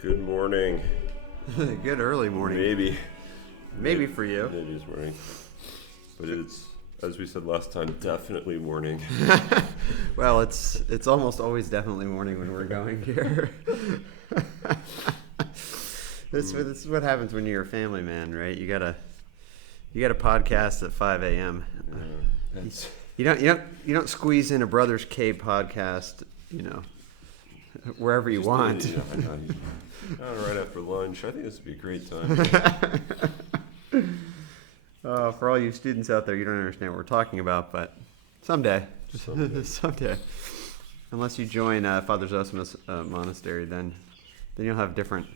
Good morning. Good early morning. Maybe for you. Maybe it's morning. But it's, as we said last time, definitely morning. Well, it's almost always definitely morning when we're going here. This is what happens when you're a family man, right? You got a podcast at 5 a.m. You don't squeeze in a Brothers Cave podcast, wherever you want. Right after lunch. I think this would be a great time. For all you students out there, you don't understand what we're talking about, but someday. Someday. Unless you join Father Zosima's monastery, then you'll have a different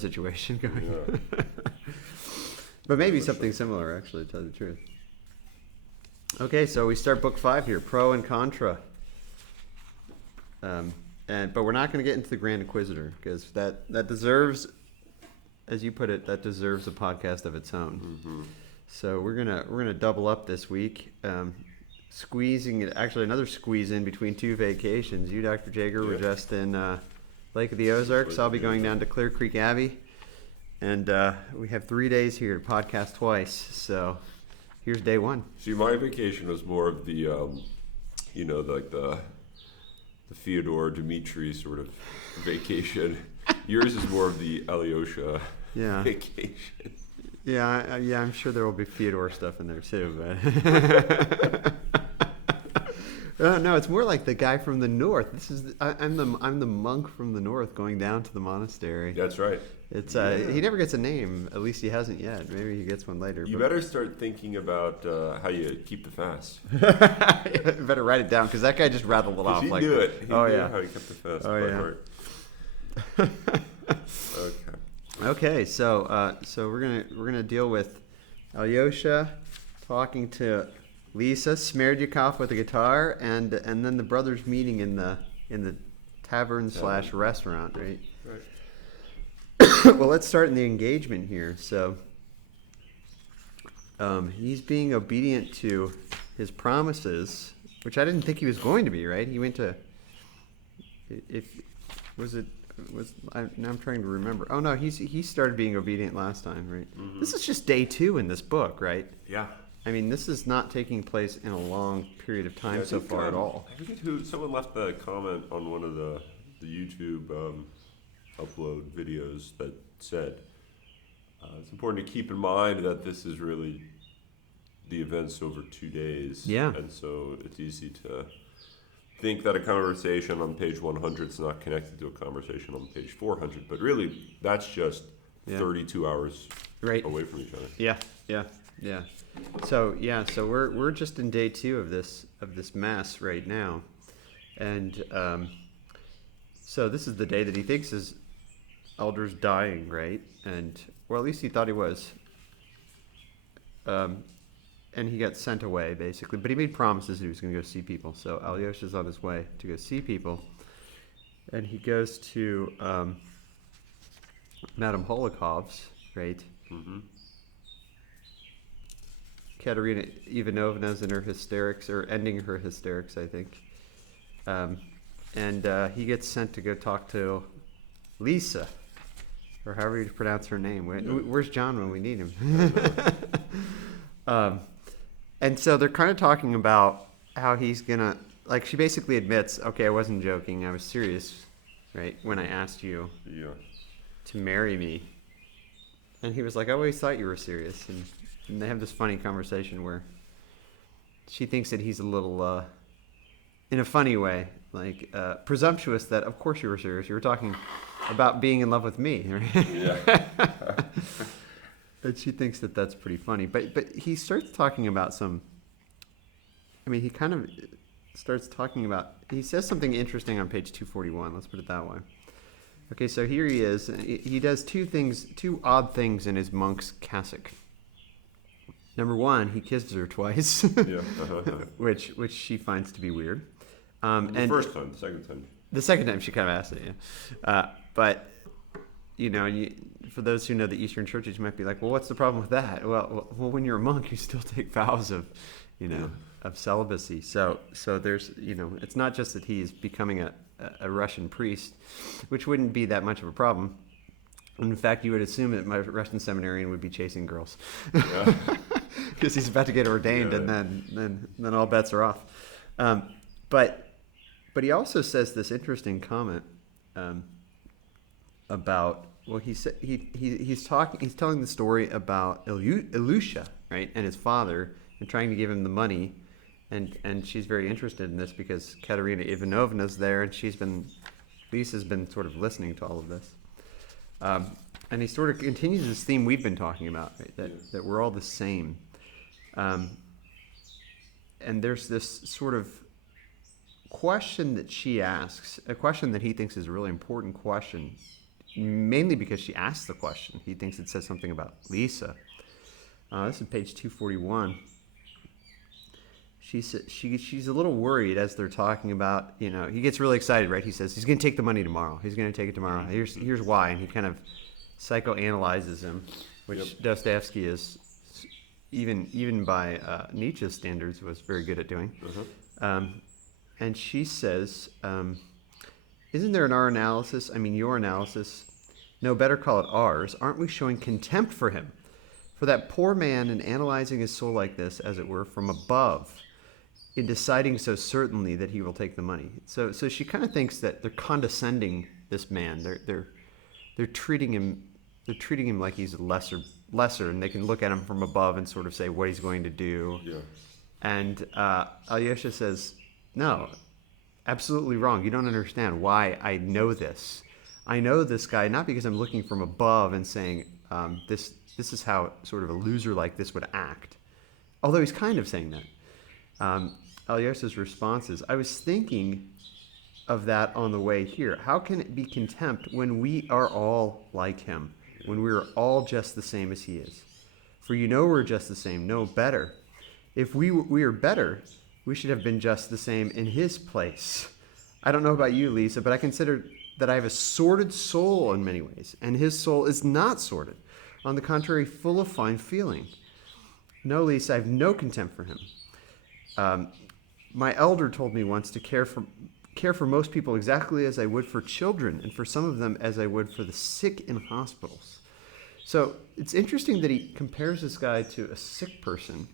situation going. Yeah. But maybe something similar, actually, to tell the truth. Okay, so we start book 5 here, Pro and Contra. But we're not going to get into the Grand Inquisitor, because that deserves, as you put it, that deserves a podcast of its own. Mm-hmm. So we're gonna double up this week, squeezing it. Actually, another squeeze in between two vacations. You, Dr. Jager, were just in Lake of the Ozarks. I'll be going down to Clear Creek Abbey, and we have 3 days here to podcast twice. So here's day 1. See, my vacation was more of the, the Fyodor Dmitri sort of vacation. Yours is more of the Alyosha vacation. Yeah, I'm sure there will be Fyodor stuff in there too, but no, it's more like the guy from the north. I'm the monk from the north going down to the monastery. That's right. It's he never gets a name. At least he hasn't yet. Maybe he gets one later. You better start thinking about how you keep the fast. You better write it down, because that guy just rattled it off. He knew it. He knew how he kept the fast by heart. Okay, so we're gonna deal with Alyosha talking to Lisa, Smerdyakov with a guitar, and then the brothers meeting in the tavern / restaurant, right? Right. Well, let's start in the engagement here. So he's being obedient to his promises, which I didn't think he was going to be, right? He went to now I'm trying to remember. Oh no, he started being obedient last time, right? Mm-hmm. This is just day 2 in this book, right? Yeah. I mean, this is not taking place in a long period of time so far at all. I forget someone left a comment on one of the YouTube upload videos that said it's important to keep in mind that this is really the events over 2 days. Yeah. And so it's easy to think that a conversation on page 100 is not connected to a conversation on page 400, but really that's just 32 hours away from each other. Yeah. So we're just in day 2 of this mass right now, and so this is the day that he thinks his elder's dying, right? And at least he thought he was. And he got sent away, basically. But he made promises that he was going to go see people. So Alyosha's on his way to go see people. And he goes to Madame Holokov's, right? Mm-hmm. Katerina Ivanovna's in her hysterics, or ending her hysterics, I think. And he gets sent to go talk to Lisa, or however you pronounce her name. Where's John when we need him? And so they're kind of talking about how he's gonna, she basically admits, okay, I wasn't joking, I was serious, right, when I asked you to marry me. And he was like, I always thought you were serious. And they have this funny conversation where she thinks that he's a little, in a funny way, presumptuous that, of course you were serious. You were talking about being in love with me, right? Yeah. And she thinks that that's pretty funny. But he starts talking about he kind of starts talking about, he says something interesting on page 241. Let's put it that way. Okay, so here he is. He does two odd things in his monk's cassock. Number 1, he kisses her twice, which she finds to be weird. First time, the second time she kind of asked it, but for those who know the Eastern churches, you might be like, well, what's the problem with that? Well, when you're a monk, you still take vows of of celibacy. So there's, it's not just that he's becoming a Russian priest, which wouldn't be that much of a problem. In fact, you would assume that my Russian seminarian would be chasing girls, because he's about to get ordained, and then all bets are off. But he also says this interesting comment about, well, he's telling the story about Alyosha, right, and his father, and trying to give him the money, and she's very interested in this because Katerina Ivanovna's there, and Lisa's been sort of listening to all of this. And he sort of continues this theme we've been talking about, right? That we're all the same. And there's this sort of question that she asks, a question that he thinks is a really important question, mainly because she asks the question. He thinks it says something about Lisa. This is page 241. She's a little worried as they're talking about, he gets really excited, right? He says he's going to take the money tomorrow. He's going to take it tomorrow. Here's why. And he kind of psychoanalyzes him, which Dostoyevsky is, even by Nietzsche's standards, was very good at doing. And she says, isn't there in our analysis, your analysis, no, better call it ours, aren't we showing contempt for him? For that poor man, in analyzing his soul like this, as it were, from above, in deciding so certainly that he will take the money. So she kind of thinks that they're condescending this man. They're treating him like he's lesser, and they can look at him from above and sort of say what he's going to do. Yeah. And Alyosha says, no, absolutely wrong. You don't understand why I know this. I know this guy not because I'm looking from above and saying this is how sort of a loser like this would act. Although he's kind of saying that. Alyosha's response is, I was thinking of that on the way here. How can it be contempt when we are all like him, when we are all just the same as he is? For we're just the same, no better. If we are better, we should have been just the same in his place. I don't know about you, Lisa, but I consider that I have a sordid soul in many ways, and his soul is not sordid. On the contrary, full of fine feeling. No, Lisa, I have no contempt for him. My elder told me once to care for most people exactly as I would for children, and for some of them as I would for the sick in hospitals. So it's interesting that he compares this guy to a sick person,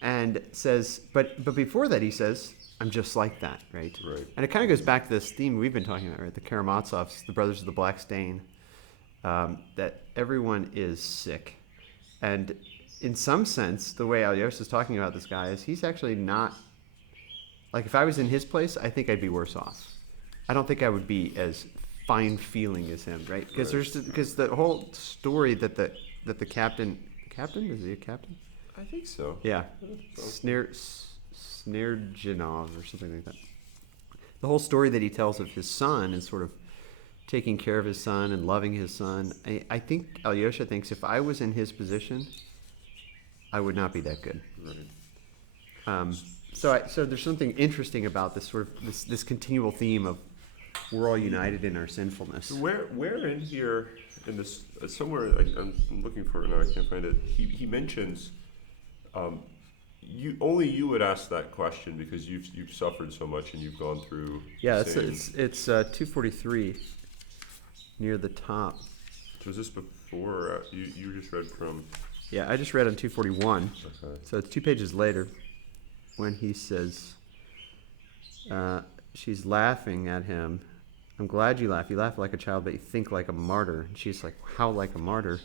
and says, but before that he says, I'm just like that, right? Right. And it kind of goes back to this theme we've been talking about, right? The Karamazovs, the brothers of the Black Stain, that everyone is sick. And in some sense, the way Alyosha is talking about this guy is he's actually not, like if I was in his place, I think I'd be worse off. I don't think I would be as fine feeling as him, right? Because the whole story that the captain, is he a captain? I think so. Yeah. Snerjanov or something like that. The whole story that he tells of his son and sort of taking care of his son and loving his son. I think Alyosha thinks if I was in his position, I would not be that good. Right. So there's something interesting about this sort of this continual theme of we're all united in our sinfulness. Where in here, in this somewhere, I'm looking for it now, I can't find it. He mentions, you would ask that question because you've suffered so much and you've gone through. Yeah, it's 243 near the top. So was this before you just read from? Yeah, I just read on 241. Okay. So it's 2 pages later when he says, she's laughing at him. I'm glad you laugh. You laugh like a child, but you think like a martyr. And she's like, how like a martyr?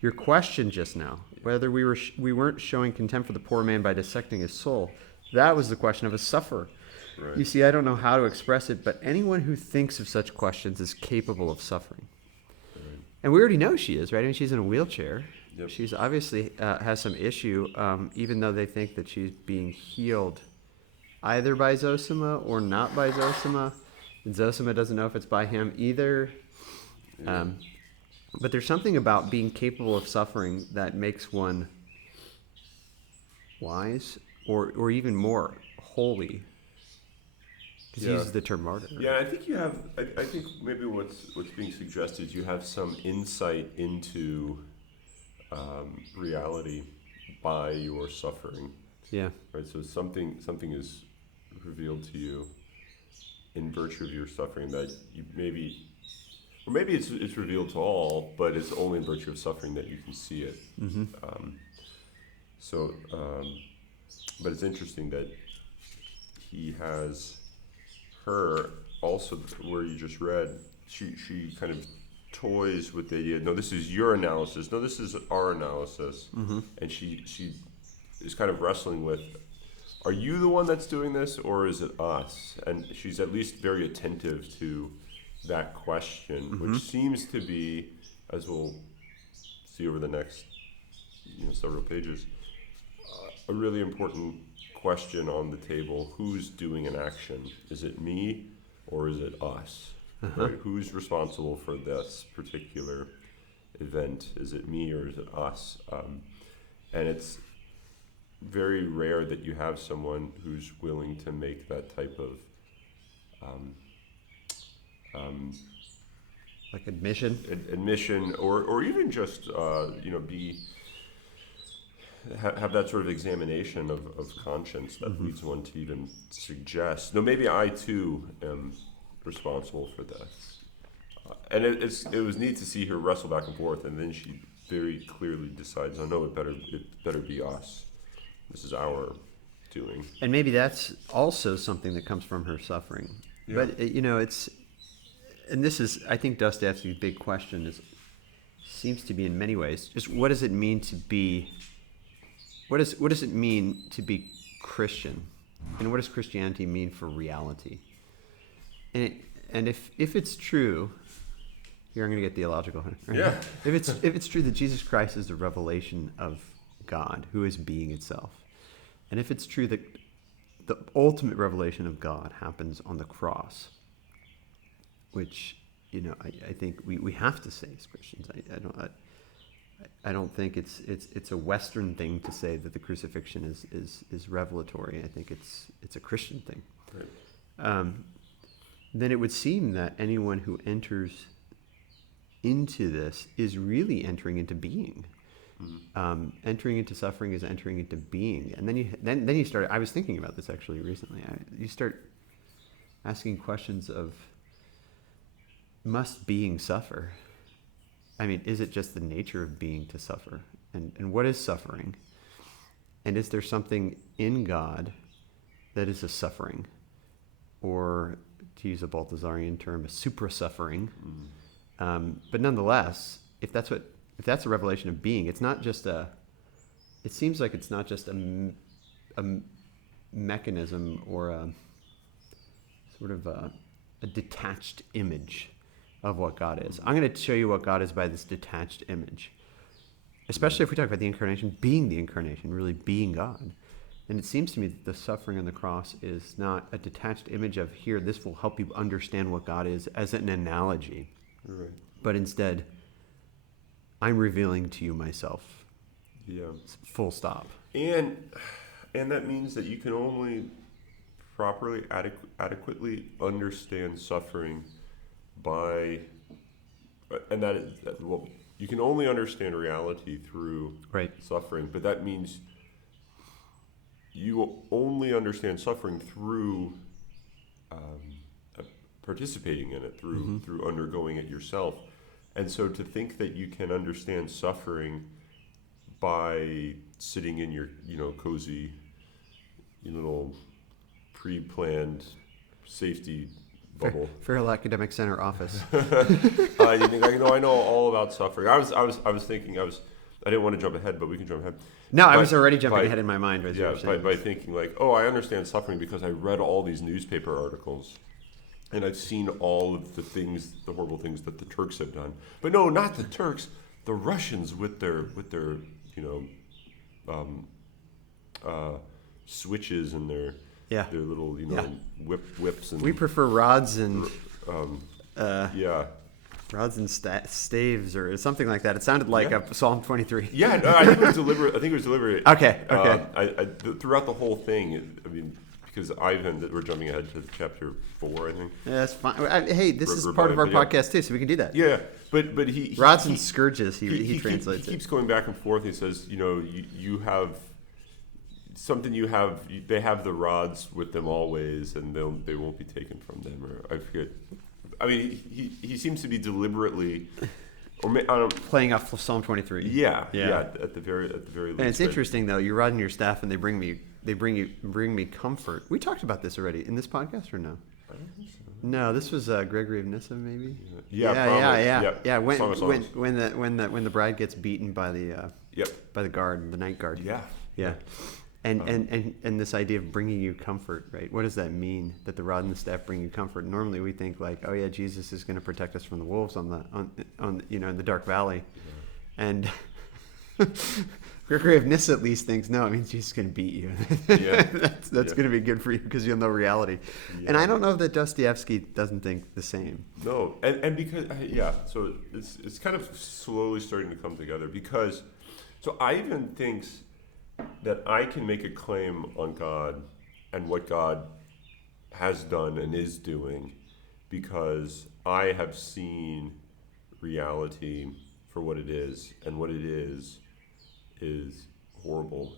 Your question just now, whether we weren't showing contempt for the poor man by dissecting his soul, that was the question of a sufferer. Right. You see, I don't know how to express it, but anyone who thinks of such questions is capable of suffering. Right. And we already know she is, right? I mean, she's in a wheelchair. Yep. She's obviously has some issue, even though they think that she's being healed either by Zosima or not by Zosima. And Zosima doesn't know if it's by him either. Yeah. But there's something about being capable of suffering that makes one wise or even more holy. Because he uses the term martyr. Yeah, I think you have. I think maybe what's being suggested is you have some insight into reality by your suffering. Yeah. Right. So something is revealed to you in virtue of your suffering that you maybe, or maybe it's revealed to all, but it's only in virtue of suffering that you can see it. Mm-hmm. So, but it's interesting that he has her also where you just read. She kind of toys with the idea. No, this is your analysis. No, this is our analysis. Mm-hmm. And she is kind of wrestling with, are you the one that's doing this, or is it us? And she's at least very attentive to that question, Mm-hmm. which seems to be, as we'll see over the next several pages, a really important question on the table. Who's doing an action? Is it me or is it us? Uh-huh. Right? Who's responsible for this particular event? Is it me or is it us? And it's very rare that you have someone who's willing to make that type of Like admission? admission, or even just have that sort of examination of conscience that Mm-hmm. leads one to even suggest, no, maybe I too am responsible for this. And it was neat to see her wrestle back and forth, and then she very clearly decides, oh no, it better be us. This is our doing. And maybe that's also something that comes from her suffering. Yeah. But and this is, I think, Dostoyevsky's big question seems to be in many ways just what does it mean to be? What does it mean to be Christian, and what does Christianity mean for reality? And if it's true, here I'm going to get theological. Right? Yeah. If it's true that Jesus Christ is the revelation of God, who is being itself, and if it's true that the ultimate revelation of God happens on the cross, which I think we have to say as Christians. I don't think it's a Western thing to say that the crucifixion is revelatory. I think it's a Christian thing. Right. Then it would seem that anyone who enters into this is really entering into being. Mm-hmm. Entering into suffering is entering into being, and then you start. I was thinking about this actually recently. You start asking questions of, must being suffer? I mean, is it just the nature of being to suffer? And what is suffering? And is there something in God that is a suffering? Or, to use a Balthasarian term, a supra-suffering? Mm-hmm. But nonetheless, if that's a revelation of being, it's not just it seems like it's not just a mechanism or a sort of a detached image of what God is. I'm going to show you what God is by this detached image. Especially if we talk about the incarnation, being the incarnation, really being God. And it seems to me that the suffering on the cross is not a detached image of, here, this will help you understand what God is as an analogy. Right. But instead, I'm revealing to you myself. Yeah. Full stop. And that means that you can only properly, adequately understand suffering by, and you can only understand reality through Right. suffering, but that means you only understand suffering through participating in it, through undergoing it yourself. And so to think that you can understand suffering by sitting in your cozy little pre-planned safety bubble. Farrell Academic Center office. You think I know all about suffering. I was thinking I didn't want to jump ahead, but we can jump ahead. No, I was already jumping ahead in my mind. As you were saying. By thinking like, oh, I understand suffering because I read all these newspaper articles, and I've seen all of the horrible things that the Turks have done. But no, not the Turks, the Russians with their switches and their little whips and We prefer rods and rods and staves or something like that. It sounded like a Psalm 23. Yeah, no, I think it was deliberate. Okay. Throughout the whole thing, I mean, because Ivan, we're jumping ahead to chapter 4, I think. Yeah, that's fine. Hey, this is part of our podcast too, so we can do that. Yeah, but he rods and scourges. He translates it. He keeps going back and forth. He says, you have something they have the rods with them always, and they won't be taken from them. Or I forget. I mean, he seems to be deliberately, I don't playing off Psalm 23. Yeah. At the very least. And it's interesting though. You're riding your staff, and they bring me comfort. We talked about this already in this podcast, or no? I don't think so. No, this was Gregory of Nyssa, maybe. Yeah. When the bride gets beaten by the by the night guard. Yeah. And this idea of bringing you comfort, right? What does that mean? That the rod and the staff bring you comfort? Normally, we think like, oh yeah, Jesus is going to protect us from the wolves on in the dark valley, and Gregory of Nyssa at least thinks, no, it means Jesus is going to beat you. That's going to be good for you because you'll know reality. Yeah. And I don't know that Dostoyevsky doesn't think the same. No, and because so it's kind of slowly starting to come together because so Ivan thinks that I can make a claim on God and what God has done and is doing because I have seen reality for what it is, and what it is horrible,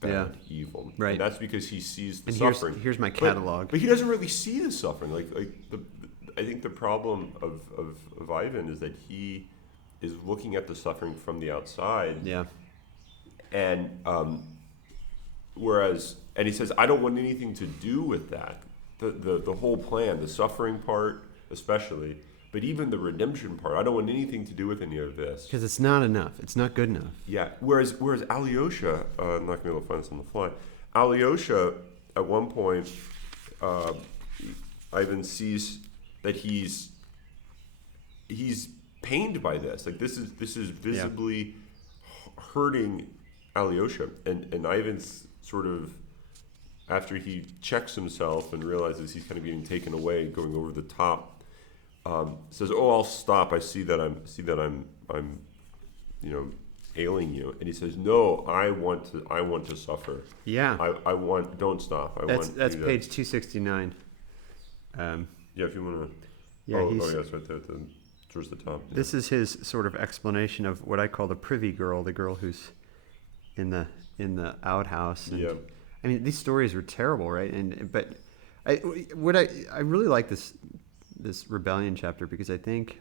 bad, evil. Right. And that's because he sees the and suffering. Here's my catalog. But he doesn't really see the suffering. I think the problem of Ivan is that he is looking at the suffering from the outside. Yeah. And whereas he says, I don't want anything to do with that. The whole plan, the suffering part especially, but even the redemption part, I don't want anything to do with any of this. Because it's not enough. It's not good enough. Yeah. Whereas Alyosha, I'm not going to be able to find this on the fly. Alyosha, at one point, Ivan sees that he's pained by this. Like this is visibly hurting Alyosha, and Ivan's sort of, after he checks himself and realizes he's kind of getting taken away, going over the top. Says, "Oh, I'll stop. I see that I'm ailing you." And he says, "No, I want to suffer. Yeah. I want. Don't stop. That's page 269. Yeah, if you want to. Yeah. It's right there towards the top. Yeah. This is his sort of explanation of what I call the privy girl, the girl who's in the outhouse. And, yeah. I mean, these stories were terrible, right? But I really like this rebellion chapter because I think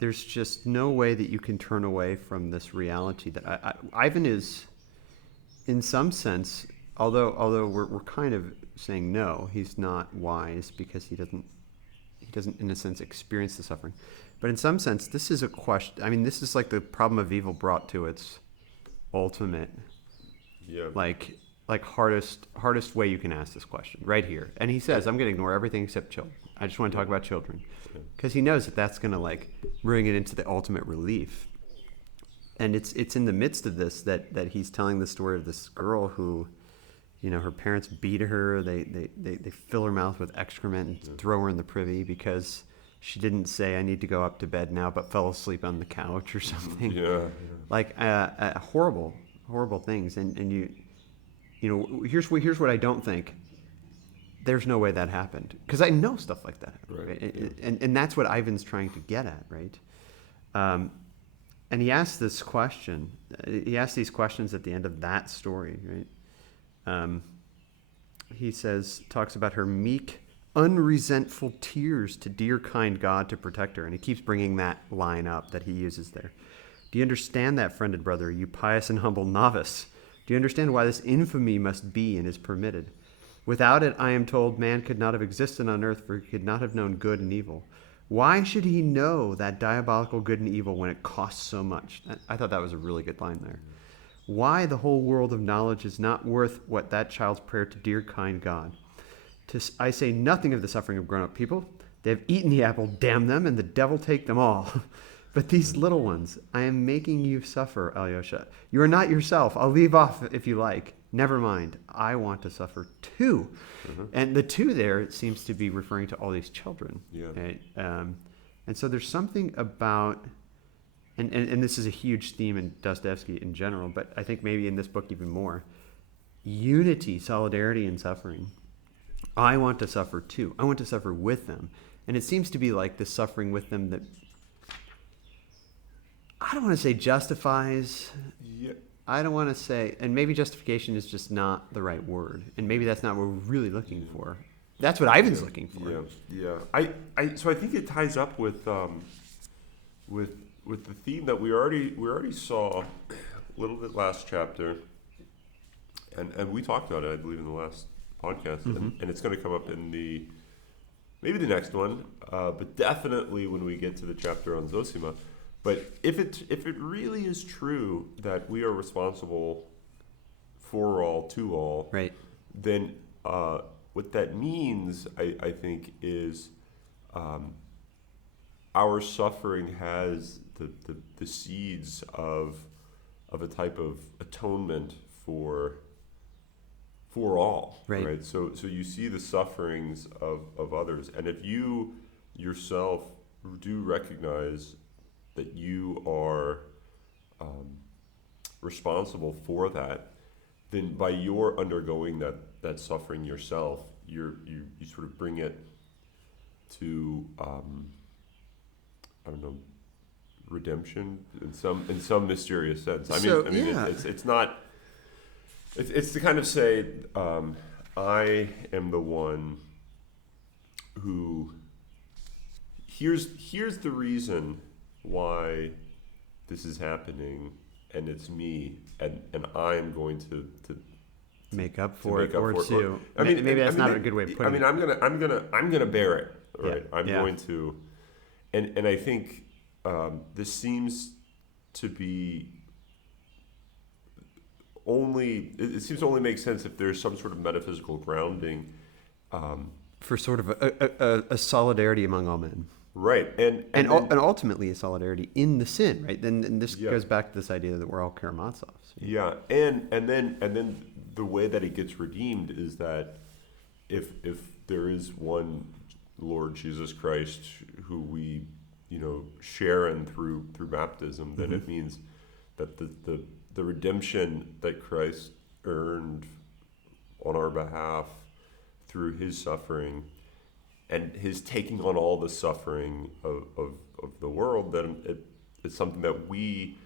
there's just no way that you can turn away from this reality that Ivan is, in some sense, although we're kind of saying no, he's not wise because he doesn't in a sense experience the suffering. But in some sense, this is a question. I mean, this is like the problem of evil brought to its ultimate, like hardest way you can ask this question right here. And he says, I'm going to ignore everything except children. I just want to talk about children because he knows that that's going to like bring it into the ultimate relief. And it's in the midst of this that he's telling the story of this girl who, her parents beat her. They fill her mouth with excrement and throw her in the privy because she didn't say I need to go up to bed now, but fell asleep on the couch or something. Like horrible things. And here's what I don't think. There's no way that happened because I know stuff like that, right? And that's what Ivan's trying to get at, right? And he asks this question. He asks these questions at the end of that story, right? He talks about her meek, unresentful tears to dear kind God to protect her, and he keeps bringing that line up that he uses there. Do you understand that, friended brother, you pious and humble novice? Do you understand why this infamy must be and is permitted? Without it, I am told, man could not have existed on earth, for he could not have known good and evil. Why should he know that diabolical good and evil when it costs so much? I thought that was a really good line there. Why the whole world of knowledge is not worth what that child's prayer to dear kind God. I say nothing of the suffering of grown-up people. They have eaten the apple, damn them, and the devil take them all. But these little ones, I am making you suffer, Alyosha. You are not yourself. I'll leave off if you like. Never mind. I want to suffer too. Mm-hmm. And the two there, it seems to be referring to all these children. Yeah. Right? And so there's something about, and this is a huge theme in Dostoyevsky in general, but I think maybe in this book even more, unity, solidarity, and suffering. I want to suffer too. I want to suffer with them. And it seems to be like the suffering with them that, I don't want to say justifies. Yeah. I don't want to say, and maybe justification is just not the right word, and maybe that's not what we're really looking for. That's what Ivan's looking for. So I think it ties up with the theme that we already saw a little bit last chapter, and we talked about it, I believe, in the last podcast, and it's going to come up in maybe the next one, but definitely when we get to the chapter on Zosima. But if it really is true that we are responsible for all, to all, right, then what that means, I think, is our suffering has the seeds of a type of atonement for all, right? So you see the sufferings of others, and if you yourself do recognize that you are responsible for that, then by your undergoing that suffering yourself, you sort of bring it to I don't know, redemption in some mysterious sense. It's not. It's to kind of say, I am the one who. Here's the reason why this is happening, and it's me, and I am going to make up for it, or maybe that's not a good way of putting it. I'm gonna bear it, right? Yeah. I'm going to, and I think this seems to be it seems to only make sense if there's some sort of metaphysical grounding for sort of a solidarity among all men. Right, and ultimately a solidarity in the sin, right? Then this goes back to this idea that we're all Karamazovs. Yeah, and then the way that it gets redeemed is that if there is one Lord Jesus Christ who we share in through baptism, then it means that the redemption that Christ earned on our behalf through his suffering and his taking on all the suffering of the world, then it's something that we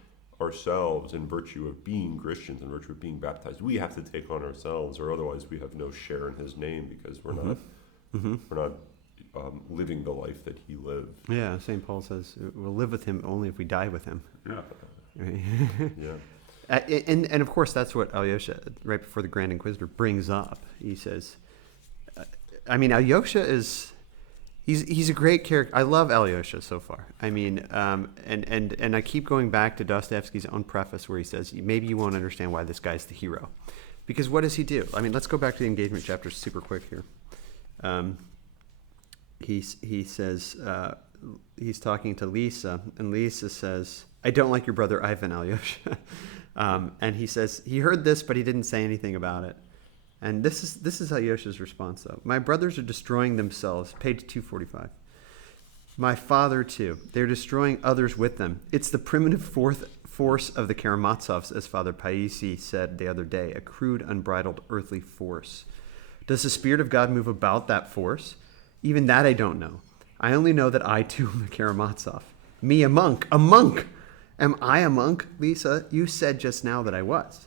ourselves, in virtue of being Christians, in virtue of being baptized, we have to take on ourselves, or otherwise we have no share in his name, because we're not living the life that he lived. Yeah, St. Paul says we'll live with him only if we die with him. Yeah. Right? Yeah. And of course that's what Alyosha, right before the Grand Inquisitor, brings up. He says, Alyosha is, he's a great character. I love Alyosha so far. And I keep going back to Dostoyevsky's own preface where he says, maybe you won't understand why this guy's the hero. Because what does he do? Let's go back to the engagement chapter super quick here. He says, he's talking to Lisa, and Lisa says, I don't like your brother Ivan, Alyosha. And he says, he heard this, but he didn't say anything about it. And this is Alyosha's response, though. My brothers are destroying themselves. Page 245. My father, too. They're destroying others with them. It's the primitive force of the Karamazovs, as Father Paisi said the other day, a crude, unbridled, earthly force. Does the Spirit of God move about that force? Even that I don't know. I only know that I, too, am a Karamazov. Me, a monk. A monk! Am I a monk, Lisa? You said just now that I was.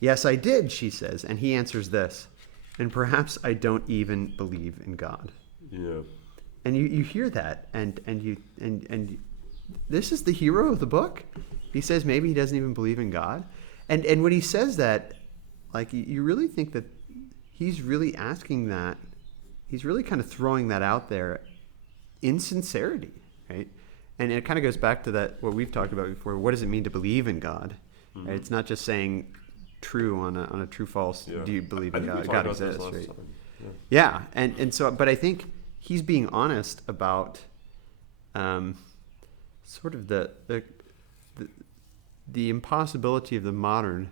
Yes, I did, she says, and he answers this. And perhaps I don't even believe in God. Yeah. And you hear that, and this is the hero of the book. He says maybe he doesn't even believe in God. And when he says that, you really think that he's really asking that, he's really kind of throwing that out there in sincerity, right? And it kind of goes back to that, what we've talked about before. What does it mean to believe in God? Mm-hmm. Right? It's not just saying true on a true false. Yeah. Do you believe in God? God exists, right? Yeah. And so, but I think he's being honest about sort of the impossibility of the modern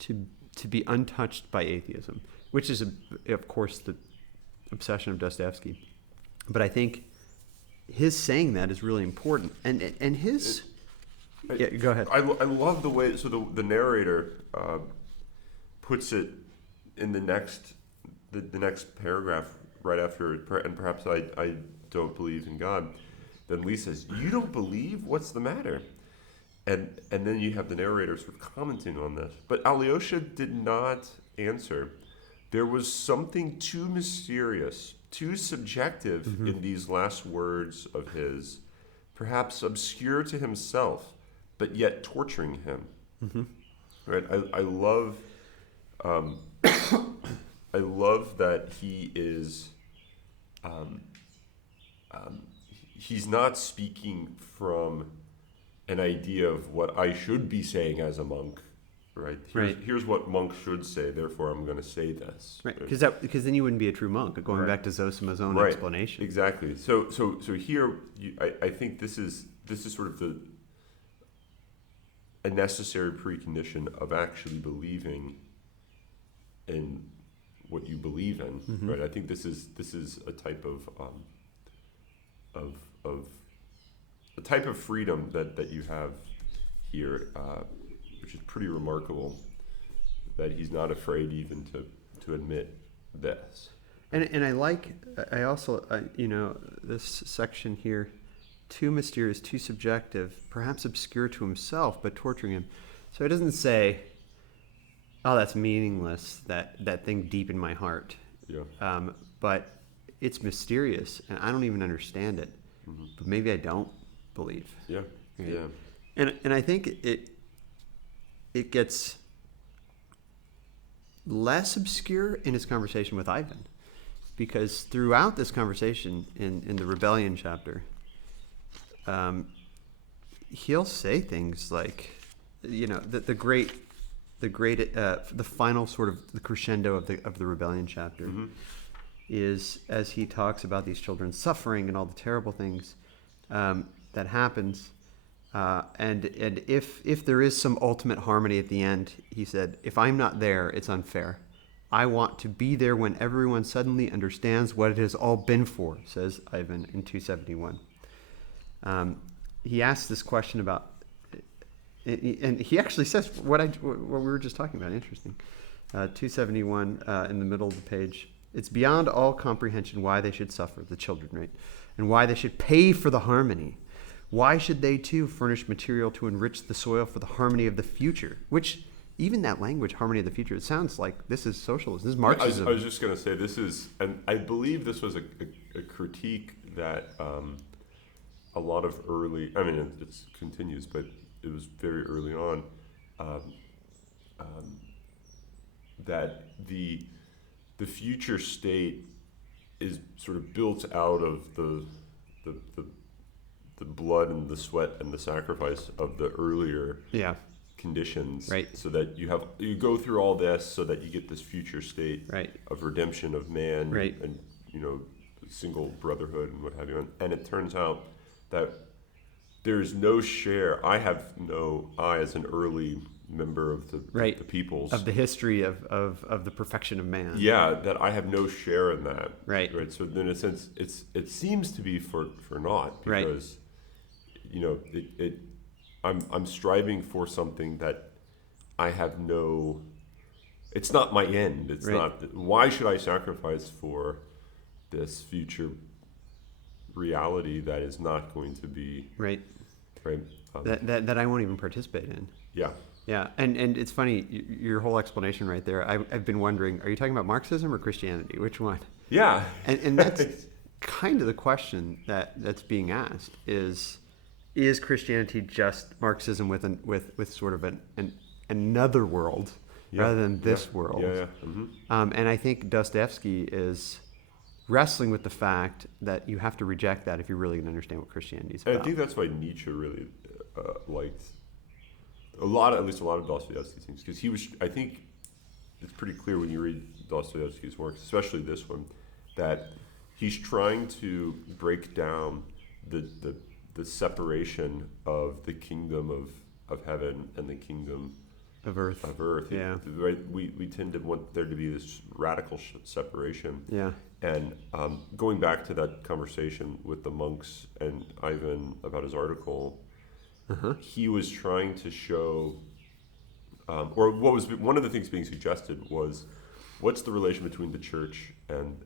to be untouched by atheism, which is of course the obsession of Dostoevsky. But I think his saying that is really important, and his. Go ahead. I love the way the narrator puts it in the next paragraph right after, and perhaps I don't believe in God. Then Lee says, "You don't believe? What's the matter?" and then you have the narrator sort of commenting on this. But Alyosha did not answer. There was something too mysterious, too subjective in these last words of his, perhaps obscure to himself, but yet torturing him. Right? I love I love that he is he's not speaking from an idea of what I should be saying as a monk, right? Here's what monks should say, therefore I'm going to say this. Right, because then you wouldn't be a true monk, going back to Zosima's own explanation. Exactly. So here, I think this is sort of a necessary precondition of actually believing in what you believe in, right? I think this is a type of the type of freedom that you have here, which is pretty remarkable, that he's not afraid even to admit this. And I also this section here, too mysterious, too subjective, perhaps obscure to himself, but torturing him. So it doesn't say, oh, that's meaningless, that thing deep in my heart. Yeah. But it's mysterious, and I don't even understand it. But maybe I don't believe. Yeah. Right? Yeah. And I think it gets less obscure in his conversation with Ivan, because throughout this conversation in the rebellion chapter, he'll say things like, the final sort of the crescendo of the rebellion chapter is as he talks about these children suffering and all the terrible things that happens, and if there is some ultimate harmony at the end, he said, if I'm not there, it's unfair. I want to be there when everyone suddenly understands what it has all been for, says Ivan in 271. He asks this question about, and he actually says what we were just talking about. Interesting. 271 in the middle of the page. It's beyond all comprehension why they should suffer, the children, right? And why they should pay for the harmony. Why should they too furnish material to enrich the soil for the harmony of the future? Which, even that language, harmony of the future, it sounds like this is socialism. This is Marxism. I was just going to say, this is, and I believe this was a critique that a lot of early, I mean, it continues, but it was very early on, that the future state is sort of built out of the blood and the sweat and the sacrifice of the earlier conditions, right? So that you go through all this so that you get this future state, right, of redemption of man, right, and single brotherhood and what have you. And it turns out that there's no share. I as an early member of the peoples of the history of the perfection of man. Yeah, that I have no share in that. Right. So in a sense, it seems to be for naught, because I'm striving for something that I have no. It's not my end. It's not. Why should I sacrifice for this future reality that is not going to be right? That I won't even participate in. Yeah. Yeah, and it's funny, your whole explanation right there. I've been wondering, are you talking about Marxism or Christianity? Which one? Yeah. And that's kind of the question that's being asked, is Christianity just Marxism with sort of another world rather than this world? Yeah. Mm-hmm. And I think Dostoyevsky is wrestling with the fact that you have to reject that if you're really going to understand what Christianity is about. And I think that's why Nietzsche really liked at least a lot of Dostoyevsky's things, because I think it's pretty clear when you read Dostoyevsky's works, especially this one, that he's trying to break down the separation of the kingdom of heaven and the kingdom of earth. Yeah. We tend to want there to be this radical separation. Yeah. And going back to that conversation with the monks and Ivan about his article, he was trying to show, or what was one of the things being suggested was, what's the relation between the church and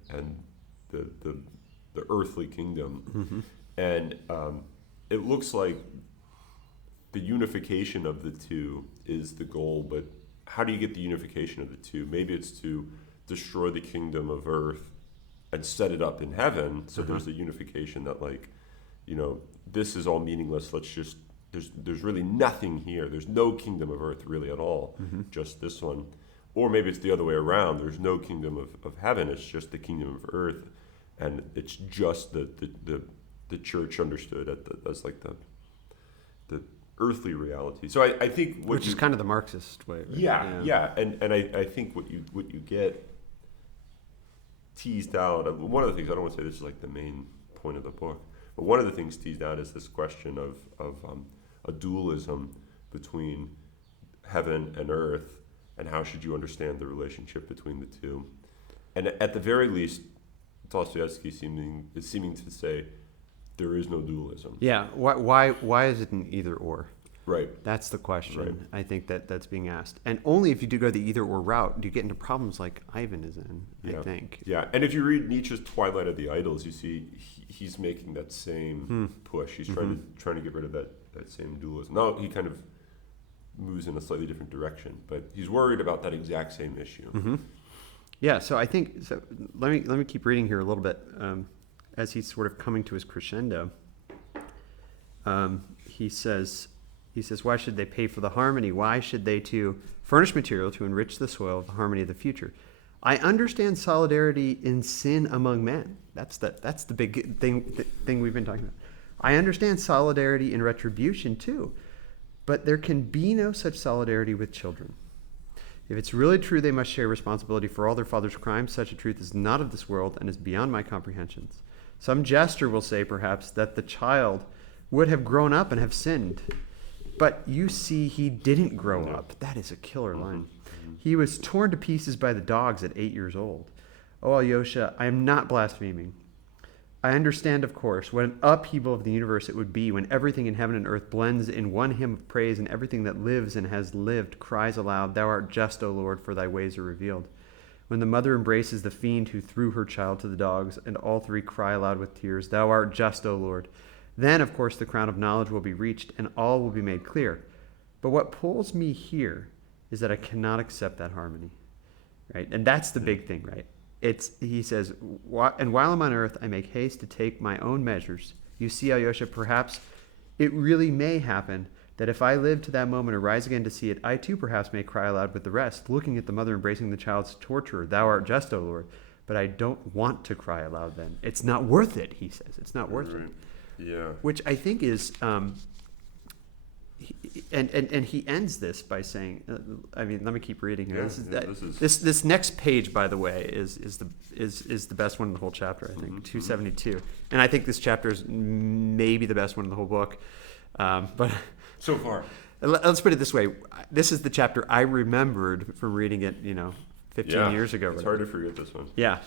the earthly kingdom? And it looks like the unification of the two is the goal, but how do you get the unification of the two? Maybe it's to destroy the kingdom of earth and set it up in heaven. So there's a unification that, like, you know, this is all meaningless. Let's just, there's really nothing here. There's no kingdom of earth really at all, just this one. Or maybe it's the other way around. There's no kingdom of heaven. It's just the kingdom of earth. And it's just the church understood as like the earthly reality. So I think which is kind of the Marxist way. Right? Yeah. And I think what you get teased out. One of the things, I don't want to say this is like the main point of the book, but one of the things teased out is this question of a dualism between heaven and earth, and how should you understand the relationship between the two. And at the very least, Dostoyevsky is seeming to say there is no dualism. Yeah. Why is it an either or? Right. That's the question. Right. I think that's being asked. And only if you do go the either or route do you get into problems like Ivan is in, I think. Yeah. And if you read Nietzsche's Twilight of the Idols, you see he's making that same push. He's trying to get rid of that same dualism. Now he kind of moves in a slightly different direction, but he's worried about that exact same issue. Yeah, so I think so. Let me keep reading here a little bit as he's sort of coming to his crescendo. He says, why should they pay for the harmony? Why should they too furnish material to enrich the soil of the harmony of the future? I understand solidarity in sin among men. That's the big thing we've been talking about. I understand solidarity in retribution too, but there can be no such solidarity with children. If it's really true they must share responsibility for all their father's crimes, such a truth is not of this world and is beyond my comprehensions. Some jester will say, perhaps, that the child would have grown up and have sinned. But you see, he didn't grow up. That is a killer line. He was torn to pieces by the dogs at 8 years old. Oh, Alyosha, I am not blaspheming. I understand, of course, what an upheaval of the universe it would be when everything in heaven and earth blends in one hymn of praise, and everything that lives and has lived cries aloud, Thou art just, O Lord, for thy ways are revealed. When the mother embraces the fiend who threw her child to the dogs, and all three cry aloud with tears, Thou art just, O Lord. Then, of course, the crown of knowledge will be reached, and all will be made clear. But what pulls me here is that I cannot accept that harmony, right? And that's the big thing, right? He says, and while I'm on earth, I make haste to take my own measures. You see, Alyosha, perhaps it really may happen that if I live to that moment or rise again to see it, I too perhaps may cry aloud with the rest, looking at the mother embracing the child's torturer, Thou art just, O Lord. But I don't want to cry aloud then. It's not worth it, he says. It's not worth it. Yeah. Which I think is... And he ends this by saying, I mean, let me keep reading here. This next page, by the way, is the best one in the whole chapter. I think 272, and I think this chapter is maybe the best one in the whole book. But so far, let's put it this way: this is the chapter I remembered from reading it, 15 years ago. It's hard to forget this one. Yeah.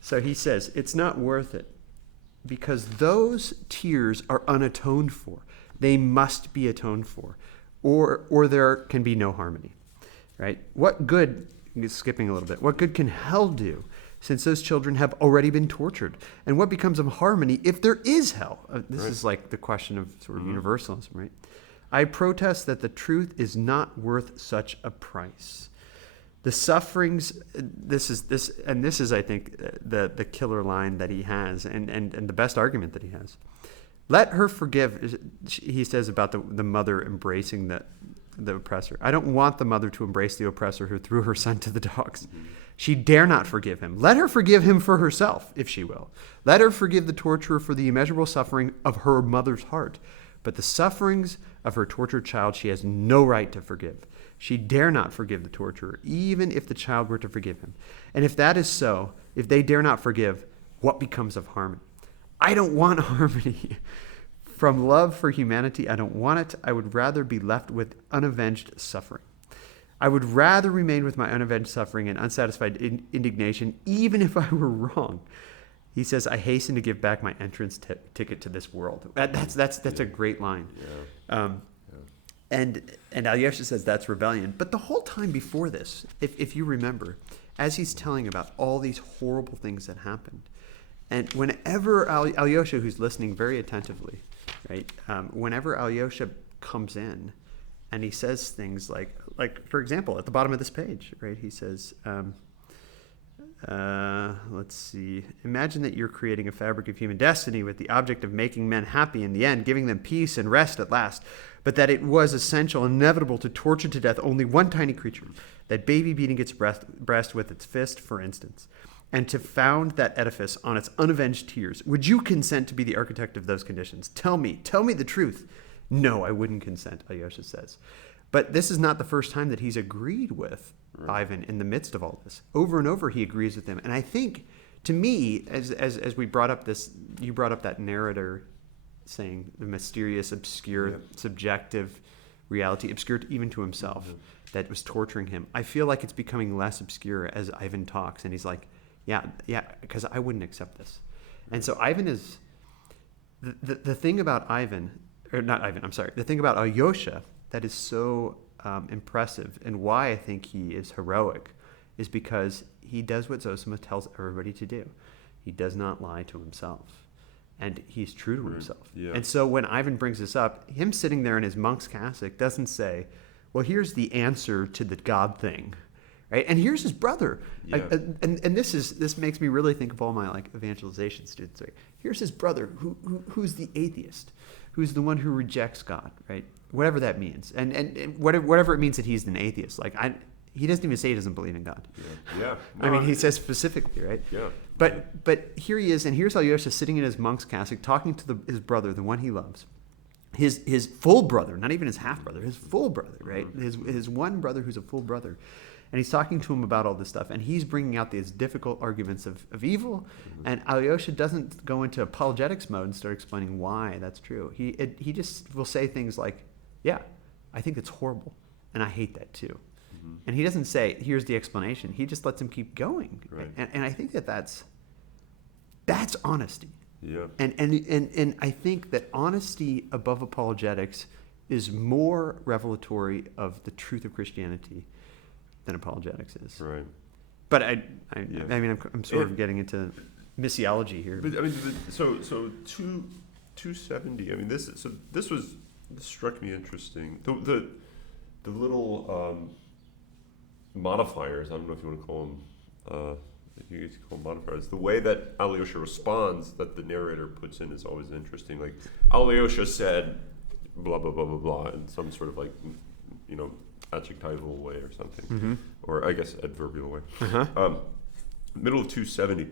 So he says it's not worth it because those tears are unatoned for. They must be atoned for, or there can be no harmony, right? What good, skipping a little bit, what good can hell do since those children have already been tortured? And what becomes of harmony if there is hell? This is like the question of sort of universalism, right? I protest that the truth is not worth such a price. The sufferings, this is, I think, the killer line that he has and the best argument that he has. Let her forgive, he says about the mother embracing the oppressor. I don't want the mother to embrace the oppressor who threw her son to the dogs. She dare not forgive him. Let her forgive him for herself, if she will. Let her forgive the torturer for the immeasurable suffering of her mother's heart. But the sufferings of her tortured child she has no right to forgive. She dare not forgive the torturer, even if the child were to forgive him. And if that is so, if they dare not forgive, what becomes of harmony? I don't want harmony. From love for humanity, I don't want it. I would rather be left with unavenged suffering. I would rather remain with my unavenged suffering and unsatisfied indignation, even if I were wrong. He says, I hasten to give back my entrance ticket to this world. That's a great line. Yeah. And Alyosha says that's rebellion. But the whole time before this, if you remember, as he's telling about all these horrible things that happened, and whenever Alyosha, who's listening very attentively, right, whenever Alyosha comes in, and he says things like for example, at the bottom of this page, right? He says, let's see. Imagine that you're creating a fabric of human destiny with the object of making men happy in the end, giving them peace and rest at last, but that it was essential, inevitable to torture to death only one tiny creature, that baby beating its breast with its fist, for instance, and to found that edifice on its unavenged tears. Would you consent to be the architect of those conditions? Tell me the truth. No, I wouldn't consent, Alyosha says. But this is not the first time that he's agreed with Ivan in the midst of all this. Over and over, he agrees with him. And I think, to me, as we brought up this, you brought up that narrator saying the mysterious, obscure, subjective reality, obscure even to himself, that was torturing him. I feel like it's becoming less obscure as Ivan talks, and he's like, yeah, because I wouldn't accept this. And so Ivan is, the thing about Ivan, or not Ivan, I'm sorry, the thing about Alyosha that is so impressive, and why I think he is heroic, is because he does what Zosima tells everybody to do. He does not lie to himself, and he's true to himself. Yeah. And so when Ivan brings this up, him sitting there in his monk's cassock doesn't say, well, here's the answer to the God thing, right? And here's his brother. Yeah. And this makes me really think of all my evangelization students. Right? Here's his brother who's the atheist, who's the one who rejects God, right? Whatever that means, and whatever it means that he's an atheist. He doesn't even say he doesn't believe in God. Yeah. No, I mean, he says specifically, right? Yeah. But here he is, and here's Alyosha sitting in his monk's cassock, talking to his brother, the one he loves, his full brother, not even his half brother, his full brother, right? His one brother who's a full brother, and he's talking to him about all this stuff, and he's bringing out these difficult arguments of evil, and Alyosha doesn't go into apologetics mode and start explaining why that's true. He just will say things like, yeah, I think it's horrible, and I hate that too. And he doesn't say, here's the explanation. He just lets him keep going. Right. And I think that's honesty. Yeah. And I think that honesty above apologetics is more revelatory of the truth of Christianity than apologetics is. Right. But I mean, I'm sort of getting into missiology here. But I mean, so 270. I mean, this struck me interesting. The little modifiers. I don't know if you want to call them. You could call them modifiers. The way that Alyosha responds, that the narrator puts in, is always interesting. Like Alyosha said, blah blah blah blah blah, in some sort of adjectival way or something, or I guess adverbial way. Middle of 270.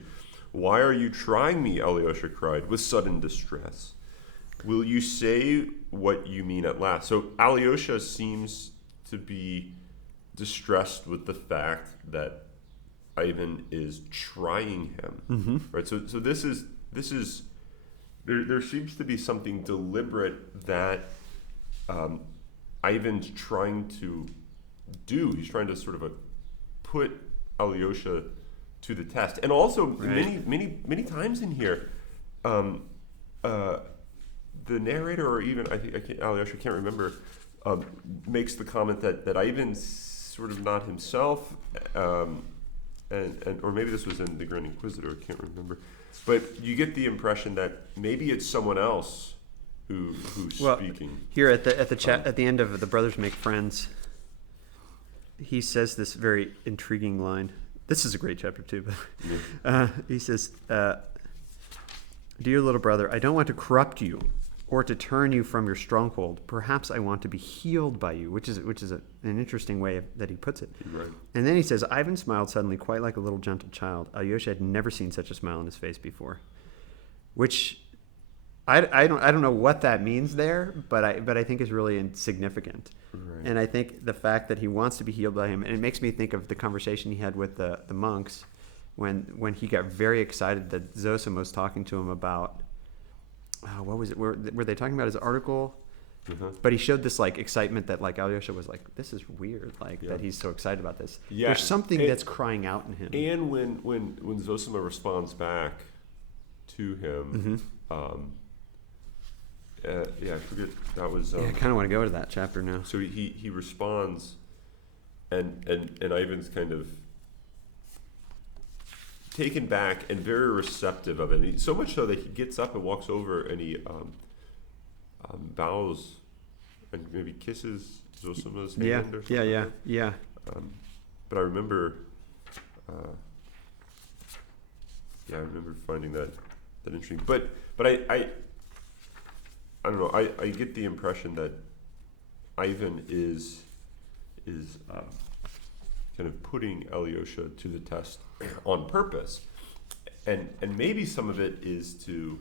Why are you trying me? Alyosha cried with sudden distress. Will you say what you mean at last? So Alyosha seems to be distressed with the fact that Ivan is trying him, right? So this is there seems to be something deliberate that Ivan's trying to do. He's trying to sort of put Alyosha to the test, and also many times in here, the narrator, or even Alyosha can't remember, makes the comment that Ivan's sort of not himself, and or maybe this was in The Grand Inquisitor, I can't remember, but you get the impression that maybe it's someone else who's speaking. Here at the end of The Brothers Make Friends, he says this very intriguing line. This is a great chapter too, but he says, "Dear little brother, I don't want to corrupt you or to turn you from your stronghold. Perhaps I want to be healed by you," which is an interesting way that he puts it. Right. And then he says, Ivan smiled suddenly, quite like a little gentle child. Alyosha had never seen such a smile on his face before, which I don't know what that means there, but I think is really significant. Right. And I think the fact that he wants to be healed by him, and it makes me think of the conversation he had with the monks when he got very excited that Zosima was talking to him about. What was it? Were they talking about his article? But he showed this excitement that Alyosha was like, this is weird, that he's so excited about this. Yeah. There's something that's crying out in him. And when Zosima responds back to him, I forget that was. I kind of want to go to that chapter now. So he responds, and Ivan's kind of taken back and very receptive of it. And so much so that he gets up and walks over and he bows and maybe kisses Zosima's Yeah, hand or something. yeah. But I remember, I remember finding that interesting. But I don't know. I get the impression that Ivan is kind of putting Alyosha to the test on purpose, and maybe some of it is to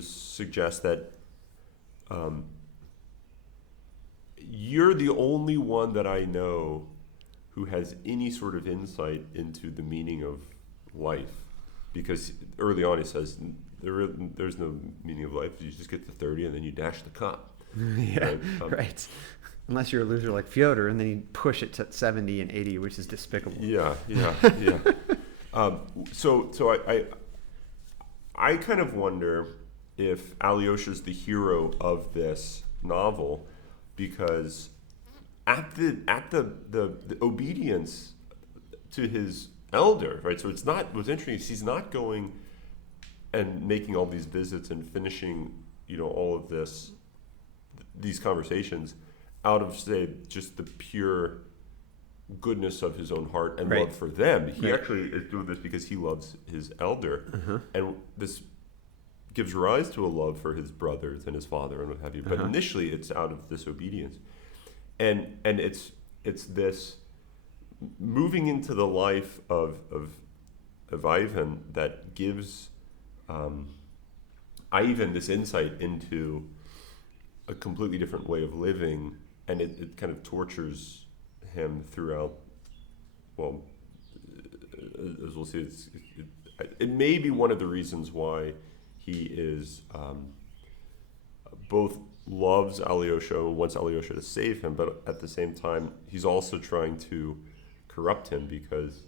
suggest that you're the only one that I know who has any sort of insight into the meaning of life, because early on he says there's no meaning of life. You just get to 30 and then you dash the cup. Yeah, right. Unless you're a loser like Fyodor, and then you push it to 70 and 80, which is despicable. Yeah. So I kind of wonder if Alyosha's the hero of this novel, because at the obedience to his elder, right? So it's not, what's interesting is he's not going and making all these visits and finishing, all of these conversations out of, say, just the pure goodness of his own heart and love for them. He actually is doing this because he loves his elder, and this gives rise to a love for his brothers and his father and what have you. But initially, it's out of this obedience, and it's this moving into the life of Ivan that gives Ivan this insight into a completely different way of living, and it kind of tortures him throughout. Well, as we'll see, it may be one of the reasons why he is both loves Alyosha and wants Alyosha to save him, but at the same time, he's also trying to corrupt him, because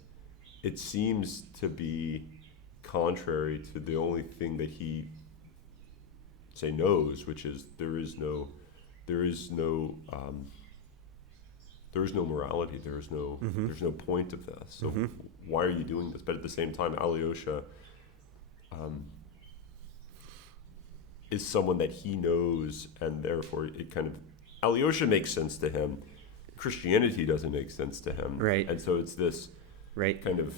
it seems to be contrary to the only thing that he knows, which is there is no morality, there's no point of this. So why are you doing this? But at the same time, Alyosha is someone that he knows, and therefore it kind of, Alyosha makes sense to him. Christianity doesn't make sense to him, right? And so it's this kind of,